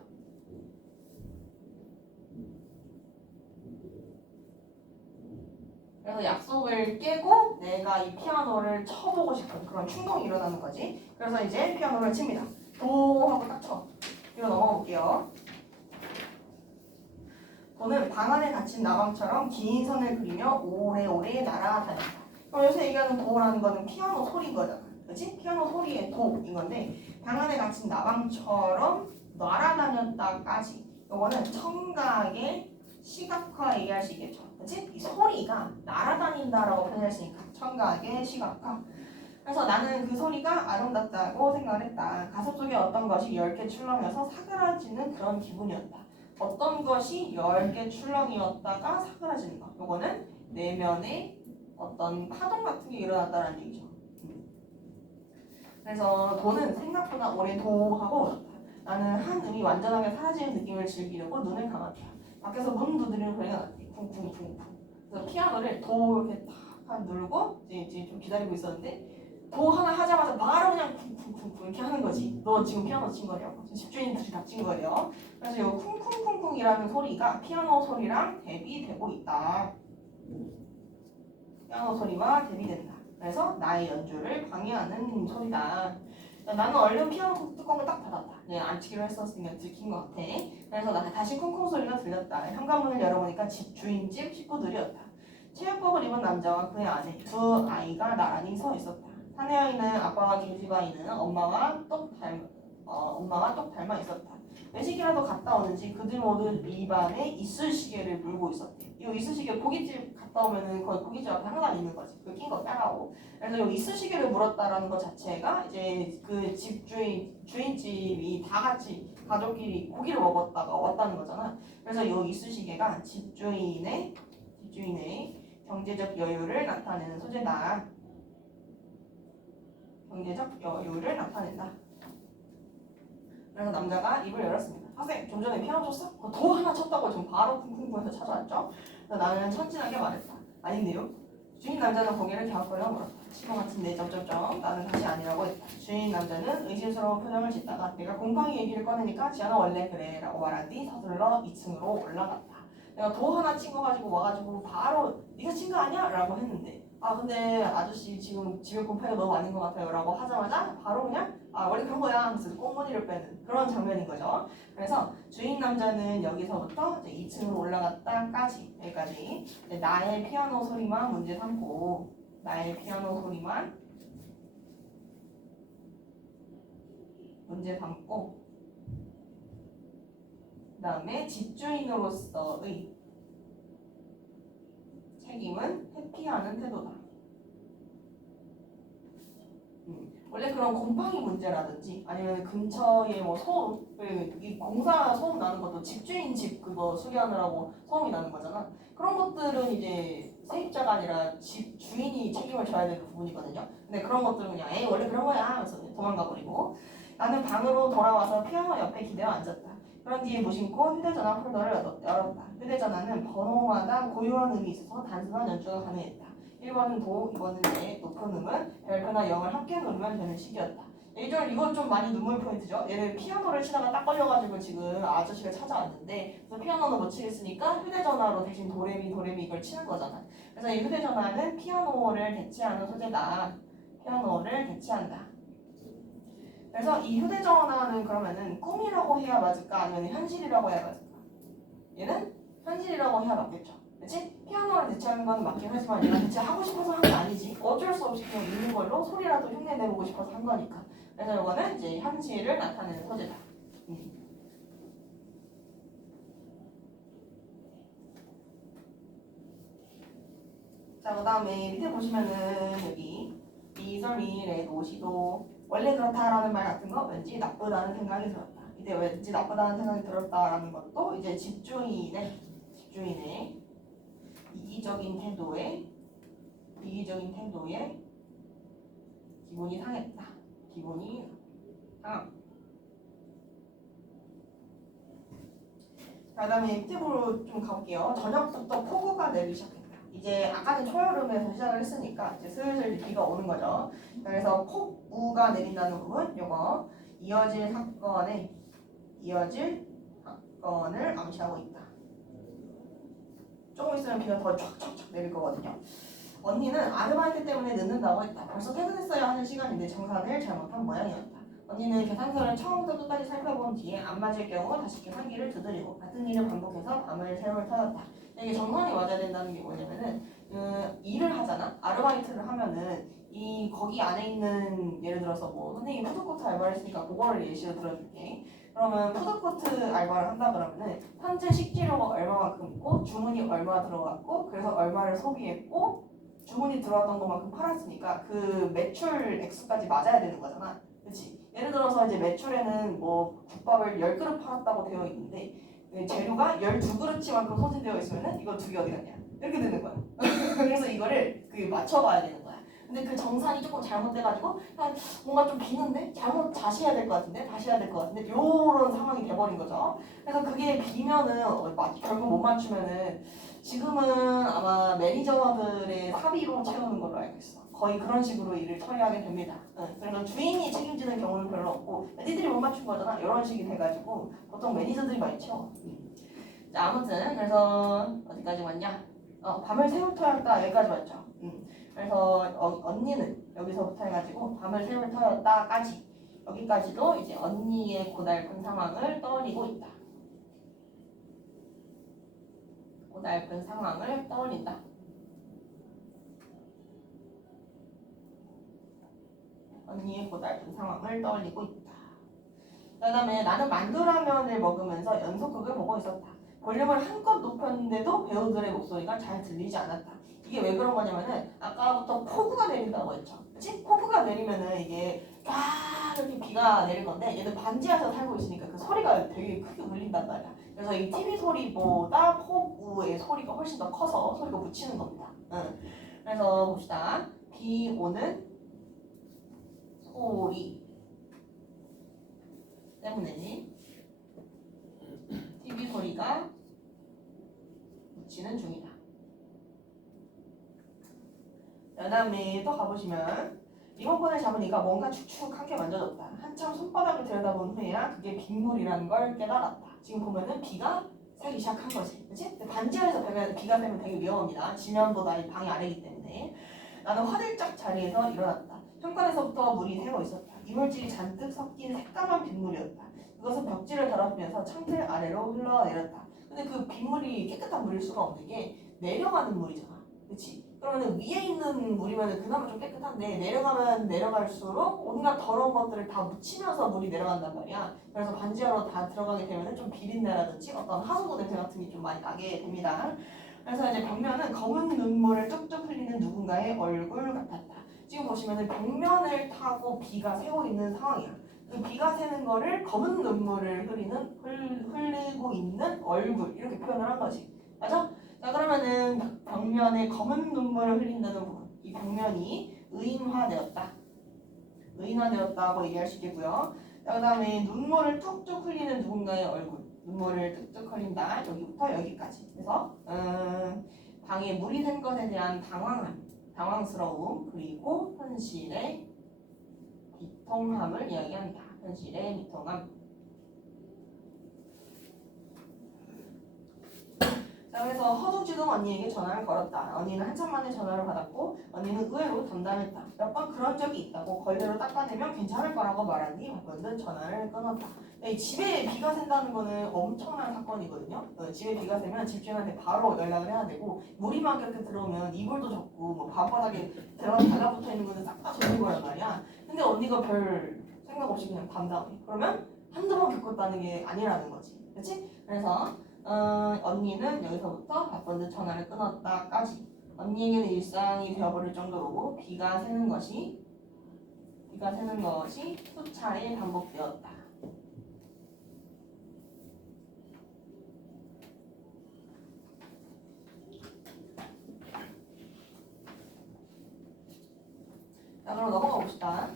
그래서 약속을 깨고 내가 이 피아노를 쳐보고 싶은 그런 충동이 일어나는 거지. 그래서 이제 피아노를 칩니다. 도 하고 딱 쳐. 이거 넘어가 볼게요. 도는 방 안에 갇힌 나방처럼 긴 선을 그리며 오래오래 날아다녔다. 그럼 요새 얘기하는 도라는 거는 피아노 소리인 거잖아. 그치? 피아노 소리의 도인 건데 방 안에 갇힌 나방처럼 날아다녔다까지 요거는 청각의 시각화 얘기할 수 있겠죠. 그치? 이 소리가 날아다닌다라고 표현할 수 있으니까 청각의 시각화. 그래서 나는 그 소리가 아름답다고 생각을 했다. 가슴 속에 어떤 것이 10개 출렁여서 사그라지는 그런 기분이었다. 어떤 것이 10개 출렁이었다가 사그라지는 것. 요거는 내면에 어떤 파동 같은 게 일어났다는 얘기죠. 그래서 도는 생각보다 오래 도하고 울었다. 나는 한 음이 완전하게 사라지는 느낌을 즐기려고 눈을 감았다. 밖에서 문 두드리는 소리가 났대. 쿵쿵쿵쿵. 그래서 피아노를 도 이렇게 탁 누르고 이제 좀 기다리고 있었는데 도 하나 하자마자 바로 그냥 쿵쿵쿵쿵 이렇게 하는 거지. 너 지금 피아노 친 거래요. 집주인들이 다 친 거래요. 그래서 이 쿵쿵쿵쿵이라는 소리가 피아노 소리랑 대비되고 있다. 피아노 소리와 대비된다. 그래서 나의 연주를 방해하는 소리다. 나는 얼른 피아노 뚜껑을 딱 닫았다. 안 치기로 했었으니까 들킨 것 같아. 그래서 나 다시 쿵쿵 소리가 들렸다. 현관문을 열어보니까 집주인집 식구들이었다. 체육복을 입은 남자와 그의 아내, 두 아이가 나란히 서 있었다. 사내 아이는 아빠와 김집 아이는 엄마와 똑 닮아 있었다. 외식이라도 갔다 오는지 그들 모두 입안에 이쑤시개를 물고 있었대. 이 이쑤시개 고깃집 갔다 오면은 거기 고깃집 앞에 항상 있는 거지. 그 낀 거 빼라고. 그래서 이 이쑤시개를 물었다라는 것 자체가 이제 그 주인집이 다 같이 가족끼리 고기를 먹었다가 왔다는 거잖아. 그래서 이 이쑤시개가 집주인의 경제적 여유를 나타내는 소재다. 경제적 여유를 나타낸다. 그래서 남자가 입을 열었습니다. 학생, 좀 전에 피아노 쳤어? 그거 더 하나 쳤다고 지금 바로 쿵쿵쿵해서 찾아왔죠? 그래서 나는 천진하게 말했다. 아닌데요? 주인 남자는 고개를 갸웃거려 물었다. 시험 같은데 점점점 나는 다시 아니라고 했다. 주인 남자는 의심스러운 표정을 짓다가 내가 곰팡이 얘기를 꺼내니까 지아는 원래 그래 라고 말한 뒤 서둘러 2층으로 올라갔다. 내가 도 하나 친 거 가지고 와가지고 바로 네가 친 거 아니야? 라고 했는데 아 근데 아저씨 지금 집에 곰팡이가 너무 많은 것 같아요 라고 하자마자 바로 그냥 아 원래 그런 거야 하면서 꽁무니를 빼는 그런 장면인 거죠. 그래서 주인 남자는 여기서부터 이제 2층으로 올라갔다까지 여기까지 나의 피아노 소리만 문제 삼고 나의 피아노 소리만 문제 삼고 그 다음에 집주인으로서의 책임은 회피하는 태도다. 원래 그런 곰팡이 문제라든지 아니면 근처에 뭐 소음, 이 공사 소음 나는 것도 집주인 집 그거 수리하느라고 소음이 나는 거잖아. 그런 것들은 이제 세입자가 아니라 집 주인이 책임을 져야 되는 부분이거든요. 근데 그런 것들은 그냥 에이 원래 그런 거야 하면서 도망가 버리고 나는 방으로 돌아와서 피아노 옆에 기대어 앉았다. 그런 뒤에 무심코 휴대전화 폴더를 열었다. 휴대전화는 번호마다 고유한 음이 있어서 단순한 연주가 가능했다. 1번은 도, 2번은 네, 높은 음은 별표나 0을 함께 누르면 되는 식이었다. 이거 좀 많이 눈물 포인트죠? 얘는 피아노를 치다가 딱 걸려가지고 지금 아저씨가 찾아왔는데 그래서 피아노는 못 치겠으니까 휴대전화로 대신 도레미 이걸 치는 거잖아. 그래서 이 휴대전화는 피아노를 대체하는 소재다. 피아노를 대체한다. 그래서 이 휴대전화는 그러면은 꿈이라고 해야 맞을까? 아니면 현실이라고 해야 맞을까? 얘는 현실이라고 해야 맞겠죠. 그치? 피아노를 대체하는 건 맞긴 하지만 얘가 대체하고 싶어서 한 게 아니지. 어쩔 수 없이 그냥 있는 걸로 소리라도 흉내내보고 싶어서 한 거니까. 그래서 이거는 이제 현실을 나타내는 소재다. 자, 그 다음에 밑에 보시면은 여기 미설미 레도 시도 원래 그렇다라는 말 같은 거 왠지 나쁘다는 생각이 들었다. 이때 왠지 나쁘다는 생각이 들었다라는 것도 이제 집주인의 이기적인 태도에 기분이 상했다. 기분이 상함. 그 다음에 밑으로 좀 가볼게요. 저녁부터 폭우가 내리기 시작했다. 이제 아까는 초여름에서 시작을 했으니까 이제 슬슬 비가 오는 거죠. 그래서 폭우가 내린다는 부분, 요거 이어질 사건을 암시하고 있다. 조금 있으면 비가 더 촥촥촥 내릴 거거든요. 언니는 아르바이트 때문에 늦는다고 했다. 벌써 퇴근했어야 하는 시간인데 정산을 잘못한 모양이었다. 언니는 계산서를 처음부터 끝까지 살펴본 뒤에 안 맞을 경우 다시 계산기를 두드리고 같은 일을 반복해서 밤을 새울 터였다. 이게 정산이 맞아야 된다는 게 뭐냐면은 일을 하잖아. 아르바이트를 하면은 이 거기 안에 있는 예를 들어서 뭐 선생님 푸드코트 알바를 했으니까 그거를 예시로 들어줄게. 그러면 푸드코트 알바를 한다 그러면은 현재 식재료가 얼마만큼 있고 주문이 얼마 들어갔고 그래서 얼마를 소비했고 주문이 들어왔던 것만큼 팔았으니까 그 매출 액수까지 맞아야 되는 거잖아. 그렇지? 예를 들어서 이제 매출에는 뭐 국밥을 10그릇 팔았다고 되어 있는데 재료가 12그릇치만큼 소진되어 있으면은 이거 두 개 어디 갔냐? 이렇게 되는 거야. 그래서 이거를 맞춰봐야 되는 거야. 근데 그 정산이 조금 잘못돼가지고 뭔가 좀 비는데 다시 해야 될 것 같은데 요런 상황이 돼버린 거죠. 그래서 그게 비면은 결국 못 맞추면은 지금은 아마 매니저들의 사비로 채우는 걸로 알고 있어. 거의 그런 식으로 일을 처리하게 됩니다. 그래서 주인이 책임지는 경우는 별로 없고 니들이 못 맞춘 거잖아. 이런 식이 돼가지고 보통 매니저들이 많이 채워. 자, 아무튼 그래서 어디까지 왔냐? 밤을 새울 터였다 여기까지 왔죠. 그래서 언니는 여기서부터 해가지고 밤을 새울 터였다까지 여기까지도 이제 언니의 고달픈 상황을 떠올리고 있다. 고달픈 상황을 떠올린다. 언니의 고달픈 상황을 떠올리고 있다. 그 다음에 나는 만두라면을 먹으면서 연속극을 보고 있었다. 볼륨을 한껏 높였는데도 배우들의 목소리가 잘 들리지 않았다. 이게 왜 그런 거냐면은 아까부터 폭우가 내린다고 했죠. 그치? 폭우가 내리면은 이게 쫙 이렇게 비가 내릴 건데 얘는 반지하에서 살고 있으니까 그 소리가 되게 크게 울린단 말이야. 그래서 이 TV 소리보다 폭우의 소리가 훨씬 더 커서 소리가 묻히는 겁니다. 응. 그래서 봅시다. 비 오는 소리 때문에 TV 소리가 묻히는 중이다. 그 다음에 또 가보시면 리모컨을 잡으니까 뭔가 축축한 게 만져졌다. 한참 손바닥을 들여다본 후에야 그게 빗물이라는 걸 깨달았다. 지금 보면은 비가 새기 시작한 거지. 그치? 반지하에서 비가 새면 되게 위험합니다. 지면보다 이 방이 아래이기 때문에. 나는 화들짝 자리에서 일어났다. 현관에서부터 물이 새고 있었다. 이물질이 잔뜩 섞인 새까만 빗물이었다. 그것은 벽지를 더럽히면서 창틀 아래로 흘러내렸다. 근데 그 빗물이 깨끗한 물일 수가 없는 게 내려가는 물이잖아. 그치? 그러면 위에 있는 물이면 그나마 좀 깨끗한데 내려가면 내려갈수록 온갖 더러운 것들을 다 묻히면서 물이 내려간단 말이야. 그래서 반지하로 다 들어가게 되면 좀 비린내라든지 어떤 하수구 냄새 같은 게 좀 많이 나게 됩니다. 그래서 이제 벽면은 검은 눈물을 쪽쪽 흘리는 누군가의 얼굴 같았다. 지금 보시면은 벽면을 타고 비가 새고 있는 상황이야. 그 비가 새는 거를 검은 눈물을 흘리고 있는 얼굴 이렇게 표현을 한 거지. 맞아? 자 그러면은 벽면에 검은 눈물을 흘린다는 부분, 이 벽면이 의인화되었다. 의인화되었다고 얘기할 수 있겠고요. 자 그다음에 눈물을 툭툭 흘리는 누군가의 얼굴, 눈물을 툭툭 흘린다. 여기부터 여기까지. 그래서 방에 물이 샌 것에 대한 당황스러움 그리고 현실의 비통함을 이야기한다. 현실의 비통함. 자, 그래서 허둥지둥 언니에게 전화를 걸었다. 언니는 한참 만에 전화를 받았고 언니는 의외로 담담했다. 몇 번 그런 적이 있다고 걸레로 닦아내면 괜찮을 거라고 말하니 바쁜듯 전화를 끊었다. 이 집에 비가 샌다는 거는 엄청난 사건이거든요. 집에 비가 새면 집주인한테 바로 연락을 해야 되고 물이 막 이렇게 들어오면 이불도 젖고 뭐 바바닥에 달라붙어 있는 거는 싹 다 젖는 거란 말이야. 근데 언니가 별 생각 없이 그냥 담담해. 그러면 한두 번 겪었다는 게 아니라는 거지. 그렇지? 그래서 언니는 여기서부터 바쁜듯 전화를 끊었다까지 언니에게는 일상이 되어버릴 정도로 비가 새는 것이 수차례 반복되었다. 자 그럼 넘어가 봅시다.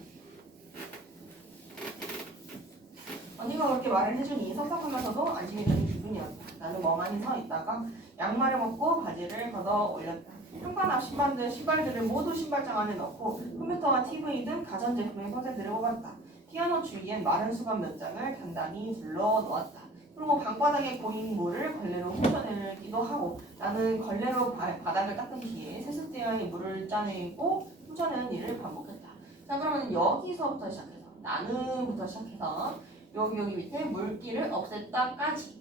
언니가 그렇게 말을 해주니 섭섭하면서도 안심이 되는 기분이었다. 나는 멍하니 서 있다가 양말을 벗고 바지를 걷어 올렸다. 현관 앞 신발들을 모두 신발장 안에 넣고 컴퓨터와 TV 등 가전제품의 퍼센트를 뽑았다. 피아노 주위엔 마른 수건 몇 장을 단단히 둘러 놓았다. 그리고 방바닥에 고인 물을 걸레로 훔쳐내기도 하고 나는 걸레로 바닥을 닦은 뒤에 세숫대야에 물을 짜내고 훔쳐내는 일을 반복했다. 자 그러면 여기서부터 시작해서 나는부터 시작해서 여기 밑에 물기를 없앴다까지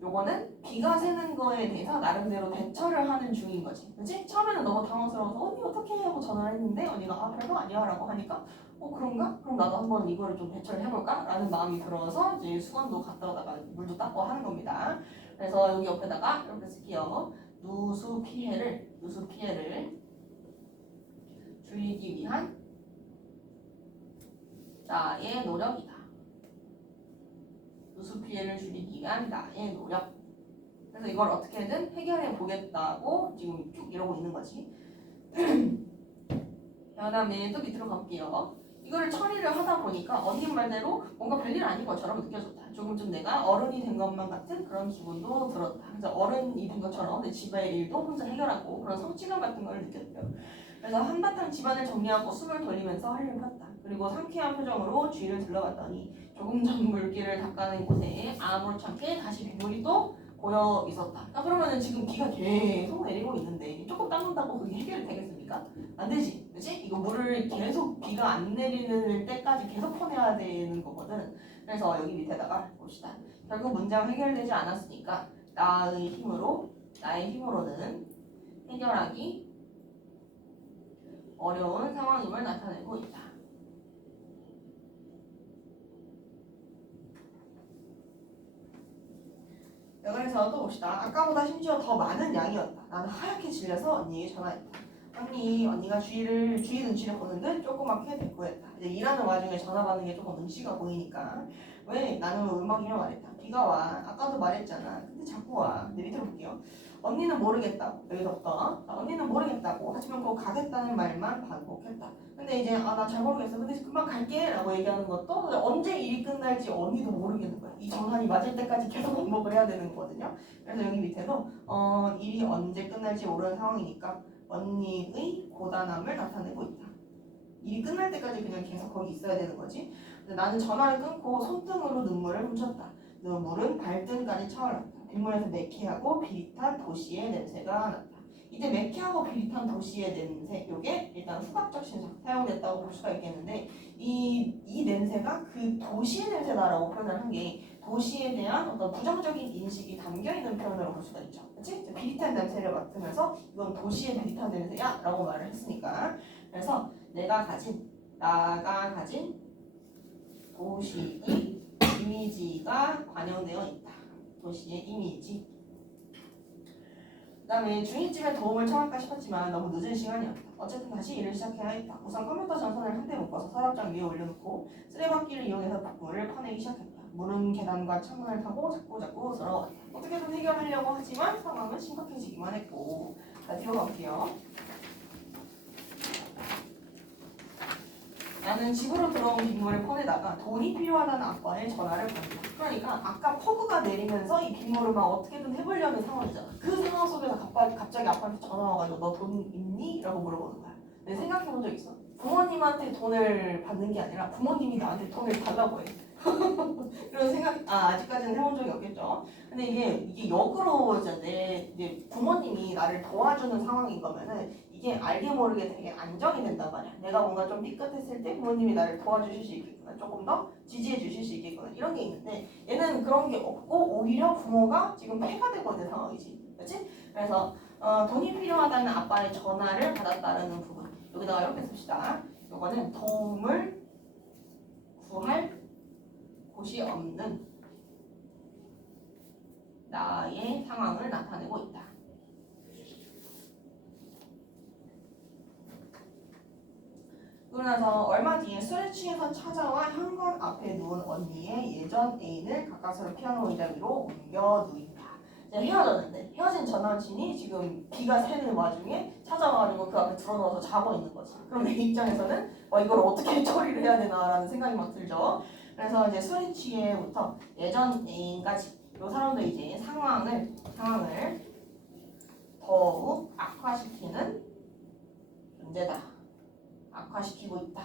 요거는 비가 새는 거에 대해서 나름대로 대처를 하는 중인 거지. 그치? 처음에는 너무 당황스러워서 언니 어떻게 하고 전화를 했는데 언니가 아 별거 아니야 라고 하니까 그런가? 그럼 나도 한번 이거를 좀 대처를 해볼까? 라는 마음이 들어서 이제 수건도 갖다가 물도 닦고 하는 겁니다. 그래서 여기 옆에다가 이렇게 쓸게요. 누수 피해를 줄이기 위한 나의 노력이다. 누수 피해를 줄이기 위한 나의 노력. 그래서 이걸 어떻게든 해결해 보겠다고 지금 쭉 이러고 있는 거지. 그 다음에 또 밑으로 가볼게요. 이거를 처리를 하다 보니까 언니 말대로 뭔가 별일 아닌 것처럼 느껴졌다. 조금 좀 내가 어른이 된 것만 같은 그런 기분도 들었다. 그래서 어른이 된 것처럼 내 집의 일도 혼자 해결하고 그런 성취감 같은 걸 느꼈대요. 그래서 한바탕 집안을 정리하고 숨을 돌리면서 할 일을 했다. 그리고 상쾌한 표정으로 주위를 둘러봤더니 조금 전 물기를 닦아낸 곳에 아무렇지 않게 다시 빗물이 또 고여 있었다. 그러면은 지금 비가 계속 내리고 있는데 조금 닦는다고 그게 해결이 되겠습니까? 안 되지, 그렇지? 이거 물을 계속 비가 안 내리는 때까지 계속 퍼내야 되는 거거든. 그래서 여기 밑에다가 봅시다. 결국 문제가 해결되지 않았으니까 나의 힘으로는 해결하기 어려운 상황임을 나타내고 있다. 자, 그래서 또 봅시다. 아까보다 심지어 더 많은 양이었다. 나는 하얗게 질려서 언니에게 전화했다. 언니가 주위 눈치를 보는 듯 조그맣게 대꾸했다. 이제 일하는 와중에 전화 받는 게 조금 눈치가 보이니까 왜 나는 음악이면 말했다. 비가 와. 아까도 말했잖아. 근데 자꾸 와. 네, 밑으로 볼게요. 언니는 모르겠다고. 여기서부터. 언니는 모르겠다고. 하지만 꼭 가겠다는 말만 반복했다. 근데 이제 나 잘 모르겠어. 근데 금방 갈게 라고 얘기하는 것도 언제 일이 끝날지 언니도 모르겠는 거야. 이 정한이 맞을 때까지 계속 반복을 해야 되는 거거든요. 그래서 여기 밑에도 일이 언제 끝날지 모르는 상황이니까 언니의 고단함을 나타내고 있다. 일이 끝날 때까지 그냥 계속 거기 있어야 되는 거지. 근데 나는 전화를 끊고 손등으로 눈물을 훔쳤다. 눈물은 발등까지 차올랐다. 빗물에서 매캐하고 비릿한 도시의 냄새가 났다. 이때 매캐하고 비릿한 도시의 냄새, 이게 일단 후각적 신석 사용됐다고 볼 수가 있겠는데 이 냄새가 그 도시의 냄새다라고 표현을 한 게 도시에 대한 어떤 부정적인 인식이 담겨있는 표현으로 볼 수가 있죠. 그치? 비릿한 냄새를 맡으면서 이건 도시의 비릿한 냄새야 라고 말을 했으니까 그래서 나가 가진 도시의 이미지가 반영되어 있다. 도시의 이미지. 그 다음에 중이쯤에 도움을 청할까 싶었지만 너무 늦은 시간이었다. 어쨌든 다시 일을 시작해야 했다. 우선 컴퓨터 전선을 한 대 묶어서 서랍장 위에 올려놓고 쓰레받기를 이용해서 물을 퍼내기 시작했다. 물은 계단과 창문을 타고 자꾸 들어왔다. 어떻게든 해결하려고 하지만 상황은 심각해지기만 했고. 자, 뒤로 가볼게요. 나는 집으로 들어온 빗물을 퍼내다가 돈이 필요하다는 아빠의 전화를 받는다. 그러니까 아까 폭우가 내리면서 이 빗물을 막 어떻게든 해보려는 상황이잖아. 그 상황 속에서 갑자기 아빠한테 전화 와가지고 너 돈 있니? 라고 물어보는 거야. 내 생각해본 적 있어? 부모님한테 돈을 받는 게 아니라 부모님이 나한테 돈을 달라고 해. 그런 생각 아직까지는 해본 적이 없겠죠. 근데 이게 역으로 이제 부모님이 나를 도와주는 상황인 거면은 이게 알게 모르게 되게 안정이 된단 말이야. 내가 뭔가 좀 삐끗했을 때 부모님이 나를 도와주실 수 있겠구나. 조금 더 지지해 주실 수 있겠구나. 이런 게 있는데 얘는 그런 게 없고 오히려 부모가 지금 폐가 되고 있는 상황이지. 그렇지? 그래서 돈이 필요하다는 아빠의 전화를 받았다는 부분. 여기다가 이렇게 씁시다. 이거는 도움을 구할 곳이 없는 나의 상황을 나타내고 있다. 그러고 나서 얼마 뒤에 술에 취해서 찾아와 현관 앞에 누운 언니의 예전 애인을 가까스로 피아노 의자 위로 옮겨 누인다. 이제 헤어졌는데 헤어진 전 남친이 지금 비가 새는 와중에 찾아와가지고 그 앞에 들어넣어서 자고 있는 거지. 그럼 내 입장에서는 이걸 어떻게 처리를 해야 되나라는 생각이 막 들죠. 그래서 이제 술에 취해부터 예전 애인까지 이 사람도 이제 상황을 더욱 악화시키는 존재다. 악화시키고 있다.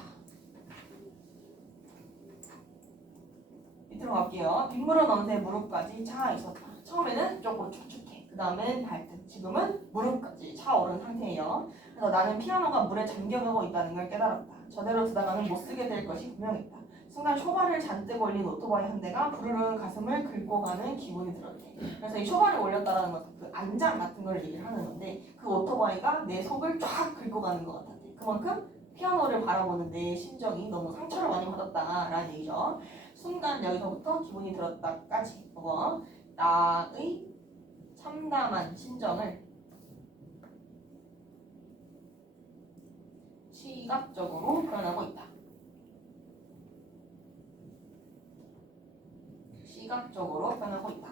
밑으로 갈게요. 빗물은 어느새 무릎까지 차 있었다. 처음에는 조금 촉촉해. 그 다음엔 발등. 지금은 무릎까지 차오른 상태예요. 그래서 나는 피아노가 물에 잠겨가고 있다는 걸 깨달았다. 저대로 두다가는 못 쓰게 될 것이 분명했다. 순간 쇼바를 잔뜩 올린 오토바이 한 대가 부르르 가슴을 긁고 가는 기분이 들었대. 그래서 이 쇼바를 올렸다라는 것은 그 안장 같은 걸 얘기를 하는 건데 그 오토바이가 내 속을 쫙 긁고 가는 것 같았대. 그만큼 피아노를 바라보는 내 심정이 너무 상처를 많이 받았다라는 얘기죠. 순간 여기서부터 기분이 들었다까지 나의 참담한 심정을 시각적으로 표현하고 있다. 시각적으로 표현하고 있다.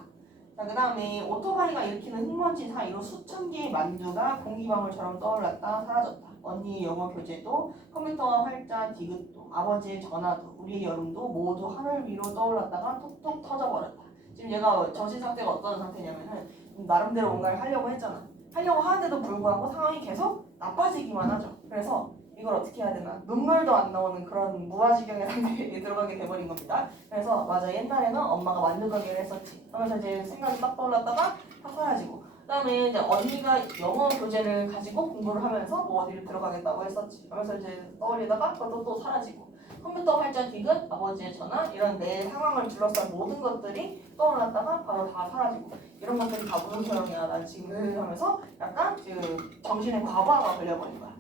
자, 그 다음에 오토바이가 일으키는 흙먼지 사이로 수천 개의 만두가 공기방울처럼 떠올랐다 사라졌다. 언니의 영어 교재도 컴퓨터와 활자 디귿도 아버지의 전화도 우리의 여름도 모두 하늘 위로 떠올랐다가 톡톡 터져버렸다. 지금 얘가 정신 상태가 어떤 상태냐면은 나름대로 뭔가를 하려고 했잖아. 하려고 하는데도 불구하고 상황이 계속 나빠지기만 하죠. 그래서 이걸 어떻게 해야 되나? 눈물도 안 나오는 그런 무아지경의 상태에 들어가게 돼버린 겁니다. 그래서 맞아, 옛날에는 엄마가 만두 가게를 했었지 하면서 이제 생각이 딱 떠올랐다가 딱 사라지고, 그 다음에 이제 언니가 영어 교재를 가지고 공부를 하면서 뭐 어디를 들어가겠다고 했었지 하면서 이제 떠올리다가 그것도 또 사라지고, 컴퓨터 활자 디귿, 아버지의 전화, 이런 내 상황을 둘러싼 모든 것들이 떠올랐다가 바로 다 사라지고, 이런 것들이 다 무슨 소용이야 난 지금 하면서 약간 그 정신의 과부하가 걸려버린 거야.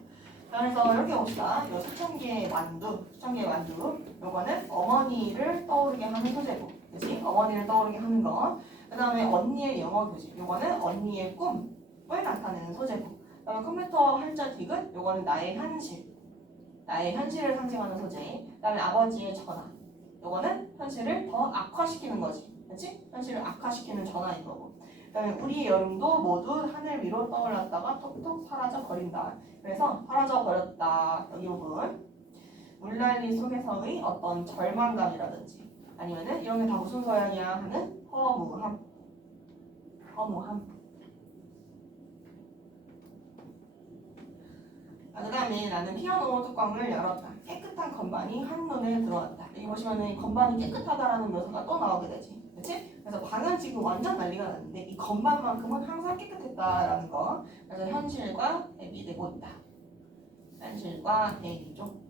그래서 이렇게 봅시다. 이 수천 개의 만두, 요거는 어머니를 떠오르게 하는 소재고, 그치? 어머니를 떠오르게 하는 거. 그 다음에 언니의 영어 교실. 요거는 언니의 꿈을 나타내는 소재고. 그 다음에 컴퓨터 한자 틱은 요거는 나의 현실. 나의 현실을 상징하는 소재. 그 다음에 아버지의 전화. 요거는 현실을 더 악화시키는 거지. 그렇지? 현실을 악화시키는 전화인 거고. 그 다음에 우리의 여름도 모두 하늘 위로 떠올랐다가 톡톡 사라져 버린다. 그래서 사라져 버렸다. 여기 부분. 물난리 속에서의 어떤 절망감이라든지 아니면은 이런 게 다 무슨 소양이야 하는 허무함. 허무함. 그 다음에 나는 피아노 뚜껑을 열었다. 깨끗한 건반이 한눈에 들어왔다. 여기 보시면은 건반이 깨끗하다라는 묘사가 또 나오게 되지. 그치? 그래서 방은 지금 완전 난리가 났는데 이 건반만큼은 항상 깨끗했다라는 거. 그래서 현실과 대비되고 있다. 현실과 대비죠.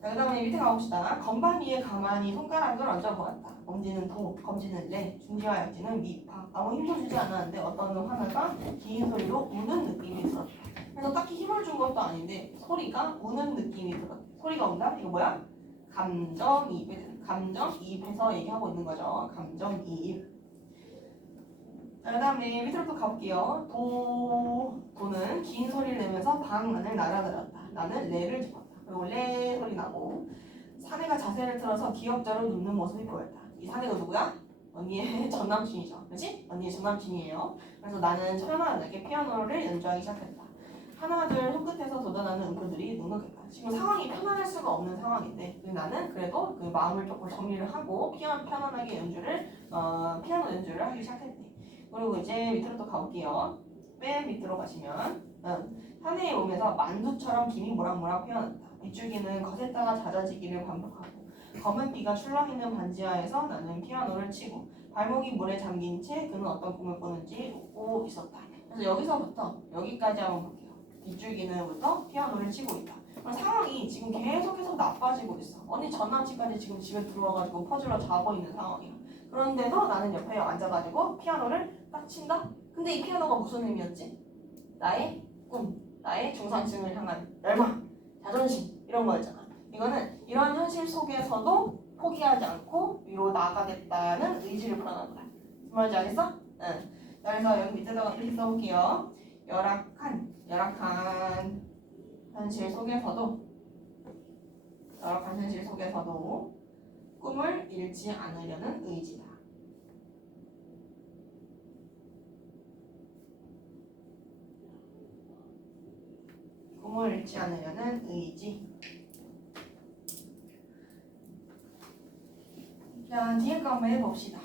자, 그 다음에 밑에 가봅시다. 건반 위에 가만히 손가락을 얹어보았다. 엄지는 도, 검지는 레, 중지와 약지는 미, 파. 아무 힘도 주지 않았는데 어떤 하나가 긴 소리로 우는 느낌이 들었다. 그래서 딱히 힘을 준 것도 아닌데 소리가 우는 느낌이 들었다. 소리가 온다? 이거 뭐야? 감정이입. 감정이입해서 얘기하고 있는 거죠. 감정이입. 자, 그 다음에 밑으로 또 가볼게요. 도는 긴 소리를 내면서 방 안을 날아들었다. 나는 레를 짚었다. 그리고 레 소리 나고 사내가 자세를 틀어서 기역자로 눕는 모습이 보였다. 이 사내가 누구야? 언니의 전남친이죠. 그렇지? 언니의 전남친이에요. 그래서 나는 천연하게 피아노를 연주하기 시작했다. 하나둘 손끝에서 돋아나는 음표들이 눅눅했다. 지금 상황이 편안할 수가 없는 상황인데 나는 그래도 그 마음을 조금 정리를 하고 편안하게 피아노 연주를 하기 시작했대. 그리고 이제 밑으로 또 가볼게요. 맨 밑으로 가시면 사내의 몸에서 만두처럼 김이 모락모락 피어났다. 빗줄기는 거셌다가 잦아지기를 반복하고 검은 비가 출렁이는 반지하에서 나는 피아노를 치고 발목이 물에 잠긴 채 그는 어떤 꿈을 꾸는지 웃고 있었다. 그래서 여기서부터 여기까지 한번 볼게요. 빗줄기는부터 피아노를 치고 있다. 상황이 지금 계속해서 나빠지고 있어. 언니 전남친까지 지금 집에 들어와가지고 퍼즐로 자고 있는 상황이야. 그런데도 나는 옆에 앉아가지고 피아노를 딱 친다? 근데 이 피아노가 무슨 의미였지? 나의 꿈, 나의 중산층을 향한 열망, 자존심 이런 거였잖아. 이거는 이런 현실 속에서도 포기하지 않고 위로 나아가겠다는 의지를 표현한 거야. 무슨 말인지 알겠어? 응. 그래서 여기 밑에다가 이렇게 써볼게요. 열악한 현실 속에서도 꿈을 잃지 않으려는 의지다. 꿈을 잃지 않으려는 의지. 자, 뒤에 거 한번 해봅시다.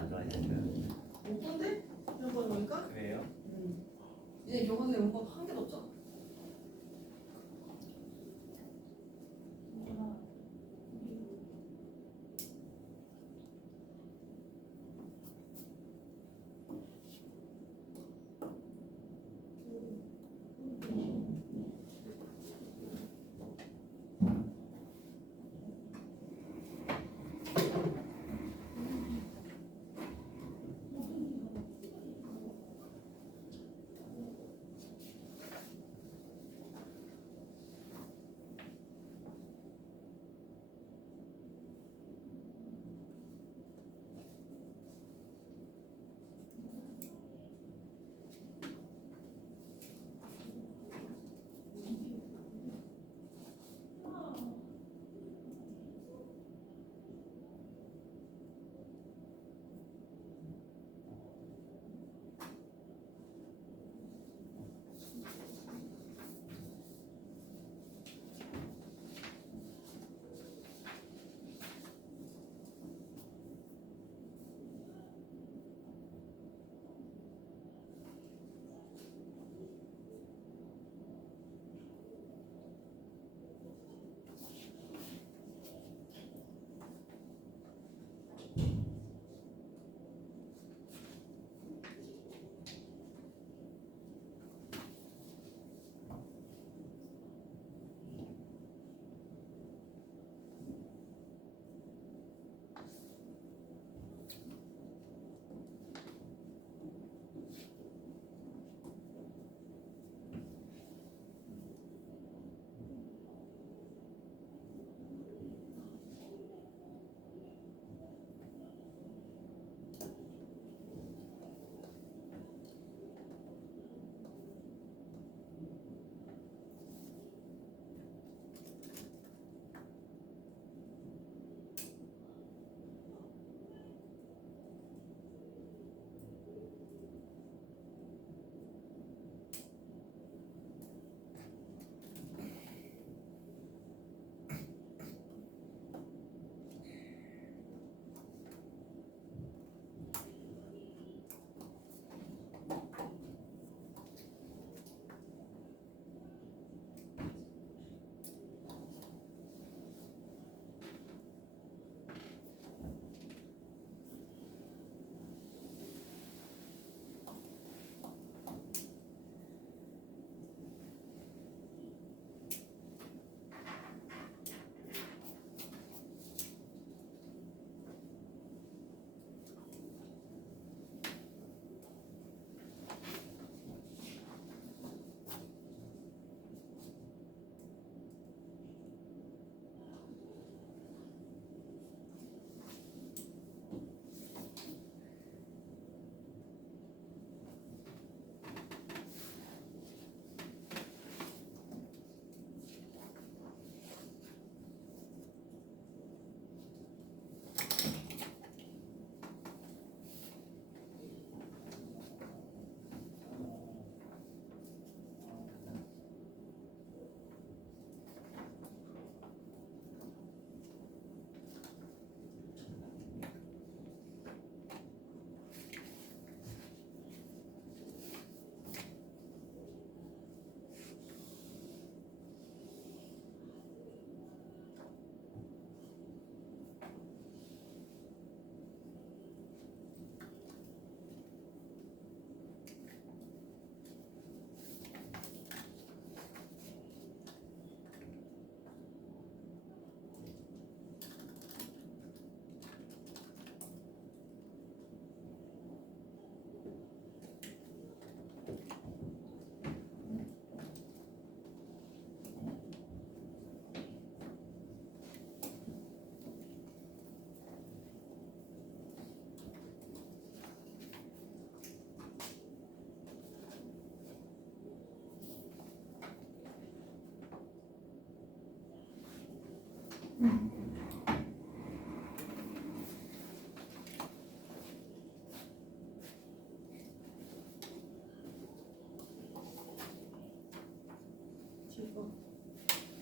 안 좋아하냐고요? 못 본데? 이런 거 보니까? 그래요? 이제 교과서에 문법 한 개도 없잖아.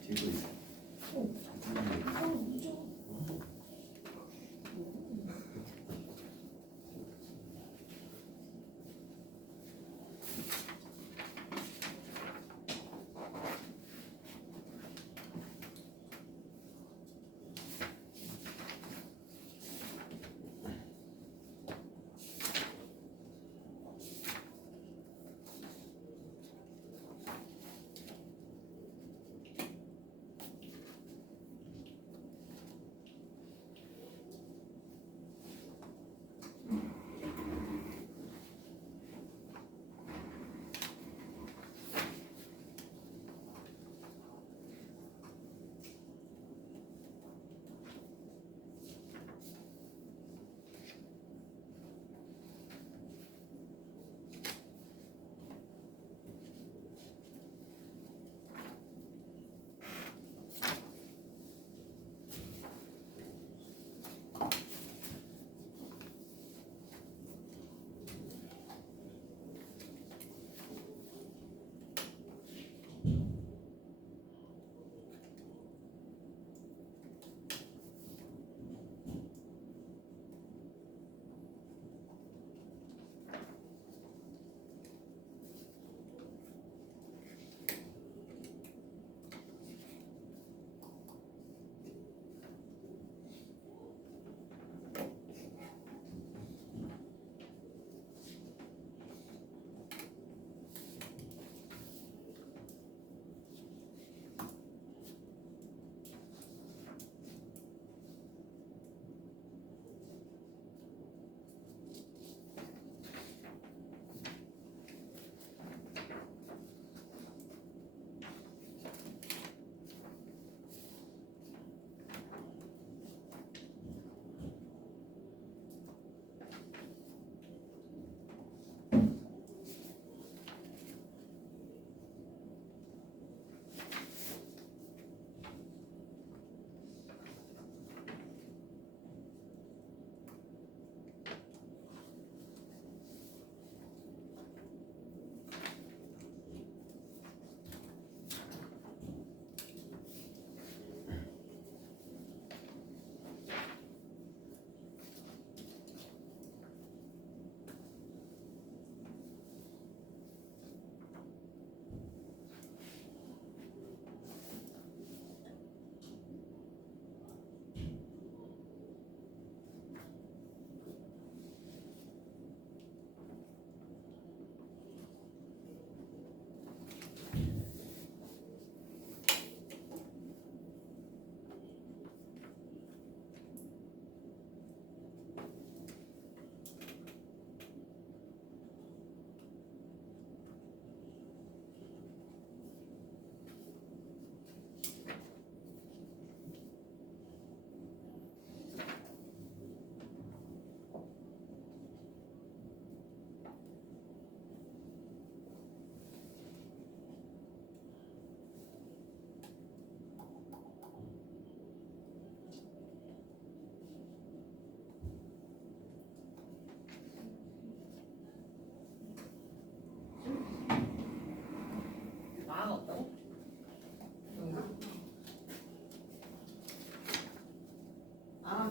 지고 있어.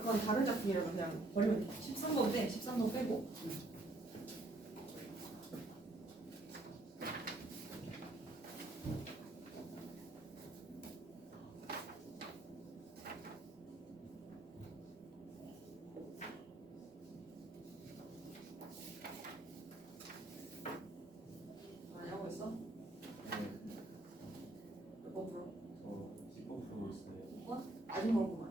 그건 다른 작품이라서 그냥 버리면 돼. 13번 빼. 13번 빼고. 많이 하고 있어? 몇 번 풀어? 저 10번 풀고 있어요. 5번? 아직 모르구만.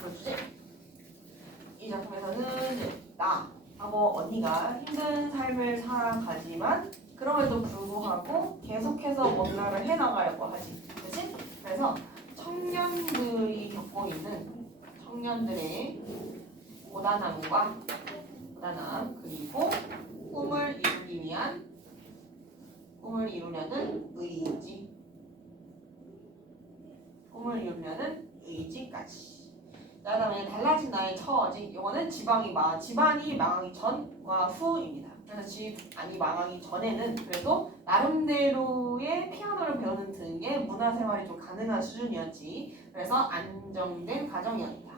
그렇지. 이 작품에서는 이제 나하고 언니가 힘든 삶을 살아가지만 그럼에도 불구하고 계속해서 뭔가를 해나가려고 하지. 그렇지? 그래서 청년들이 겪고 있는 청년들의 고단함 그리고 꿈을 이루려는 의지까지. 그다음에 달라진 나의 처지. 이거는 집안이 망하기 전과 후입니다. 그래서 집안이 망하기 전에는 그래도 나름대로의 피아노를 배우는 등의 문화생활이 좀 가능한 수준이었지. 그래서 안정된 가정이었다.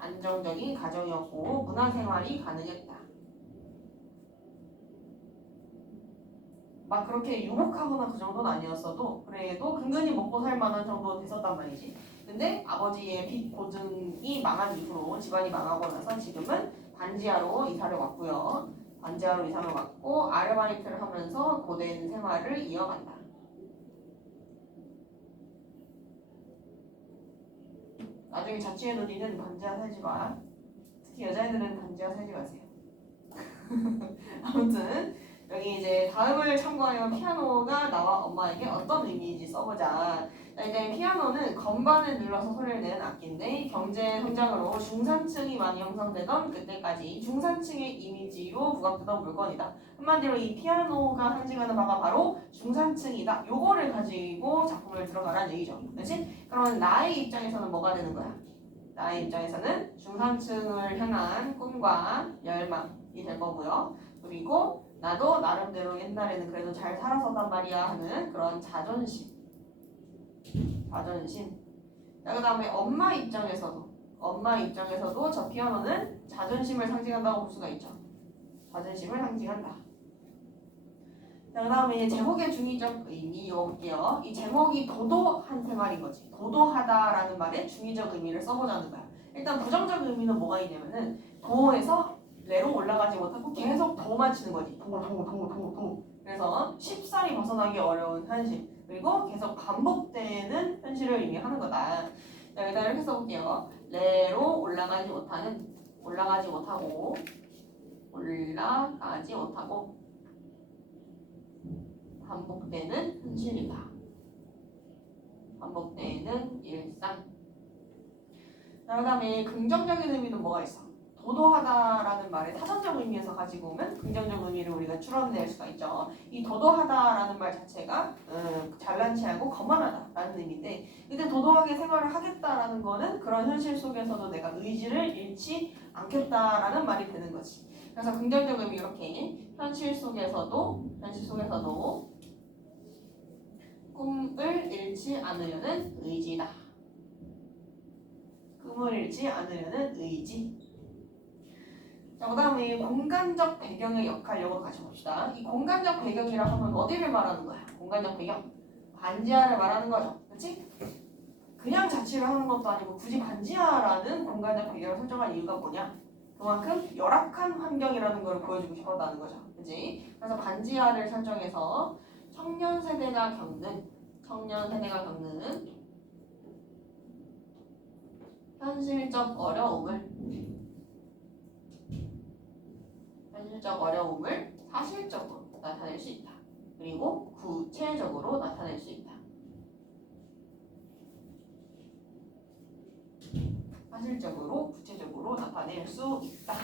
안정적인 가정이었고 문화생활이 가능했다. 막 그렇게 유복하거나 그 정도는 아니었어도 그래도 근근히 먹고 살 만한 정도 됐었단 말이지. 근데 아버지의 빚 보증이 망한 이후로 집안이 망하고 나서 지금은 반지하로 이사를 왔고요. 반지하로 이사를 왔고 아르바이트를 하면서 고된 생활을 이어간다. 나중에 자취해 놓으니는 반지하 살지 마. 특히 여자애들은 반지하 살지 마세요. 아무튼 여기 이제 다음을 참고하여 피아노가 나와 엄마에게 어떤 의미인지 써보자. 자, 이제 피아노는 건반을 눌러서 소리를 내는 악기인데 경제 성장으로 중산층이 많이 형성되던 그때까지 중산층의 이미지로 부각되던 물건이다. 한마디로 이 피아노가 상징하는 바가 바로 중산층이다. 요거를 가지고 작품을 들어가라는 얘기죠. 그렇지? 그러면 나의 입장에서는 뭐가 되는 거야? 나의 입장에서는 중산층을 향한 꿈과 열망이 될 거고요. 그리고 나도 나름대로 옛날에는 그래도 잘 살았었단 말이야 하는 그런 자존심. 자, 그 다음에 엄마 입장에서도 저 피아노는 자존심을 상징한다고 볼 수가 있죠. 자존심을 상징한다. 자, 그 다음에 제목의 중의적 의미 이거 볼게요. 이 제목이 도도한 생활인 거지. 도도하다라는 말에 중의적 의미를 써보자는 거야. 일단 부정적 의미는 뭐가 있냐면은 도에서 레로 올라가지 못하고 계속 도만 치는 거지. 도. 그래서 쉽사리 벗어나기 어려운 현실. 그리고 계속 반복되는 현실을 의미하는 거다. 자, 일단 이렇게 써볼게요. 레로 올라가지 못하고 반복되는 현실이다. 반복되는 일상. 자, 그 다음에 긍정적인 의미는 뭐가 있어? 도도하다라는 말의 사전적 의미에서 가지고 오면 긍정적 의미를 우리가 추론낼 수가 있죠. 이 도도하다라는 말 자체가 잘난 체하고 거만하다라는 의미인데, 근데 도도하게 생활을 하겠다라는 거는 그런 현실 속에서도 내가 의지를 잃지 않겠다라는 말이 되는 거지. 그래서 긍정적 의미 이렇게 현실 속에서도 꿈을 잃지 않으려는 의지다. 꿈을 잃지 않으려는 의지. 자, 그 다음에 공간적 배경의 역할 요거 같이 봅시다. 이 공간적 배경이라 하면 어디를 말하는 거야? 공간적 배경. 반지하를 말하는 거죠. 그렇지? 그냥 자취를 하는 것도 아니고 굳이 반지하라는 공간적 배경을 설정한 이유가 뭐냐? 그만큼 열악한 환경이라는 걸 보여주고 싶었다는 거죠. 그치? 그래서 반지하를 설정해서 청년 세대가 겪는 현실적 어려움을 사실적으로 나타낼 수 있다. 그리고 구체적으로 나타낼 수 있다. 사실적으로, 구체적으로 나타낼 수 있다.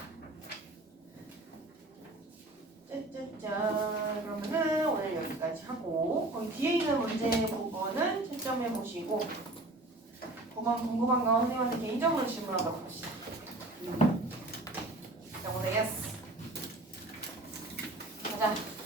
짜짜짜. 그러면은 오늘 여기까지 하고 거기 뒤에 있는 문제 부분은 채점해 보시고 궁금한 거 선생님한테 개인적으로 질문하도록 합시다. 자, 오늘 예스. 가자.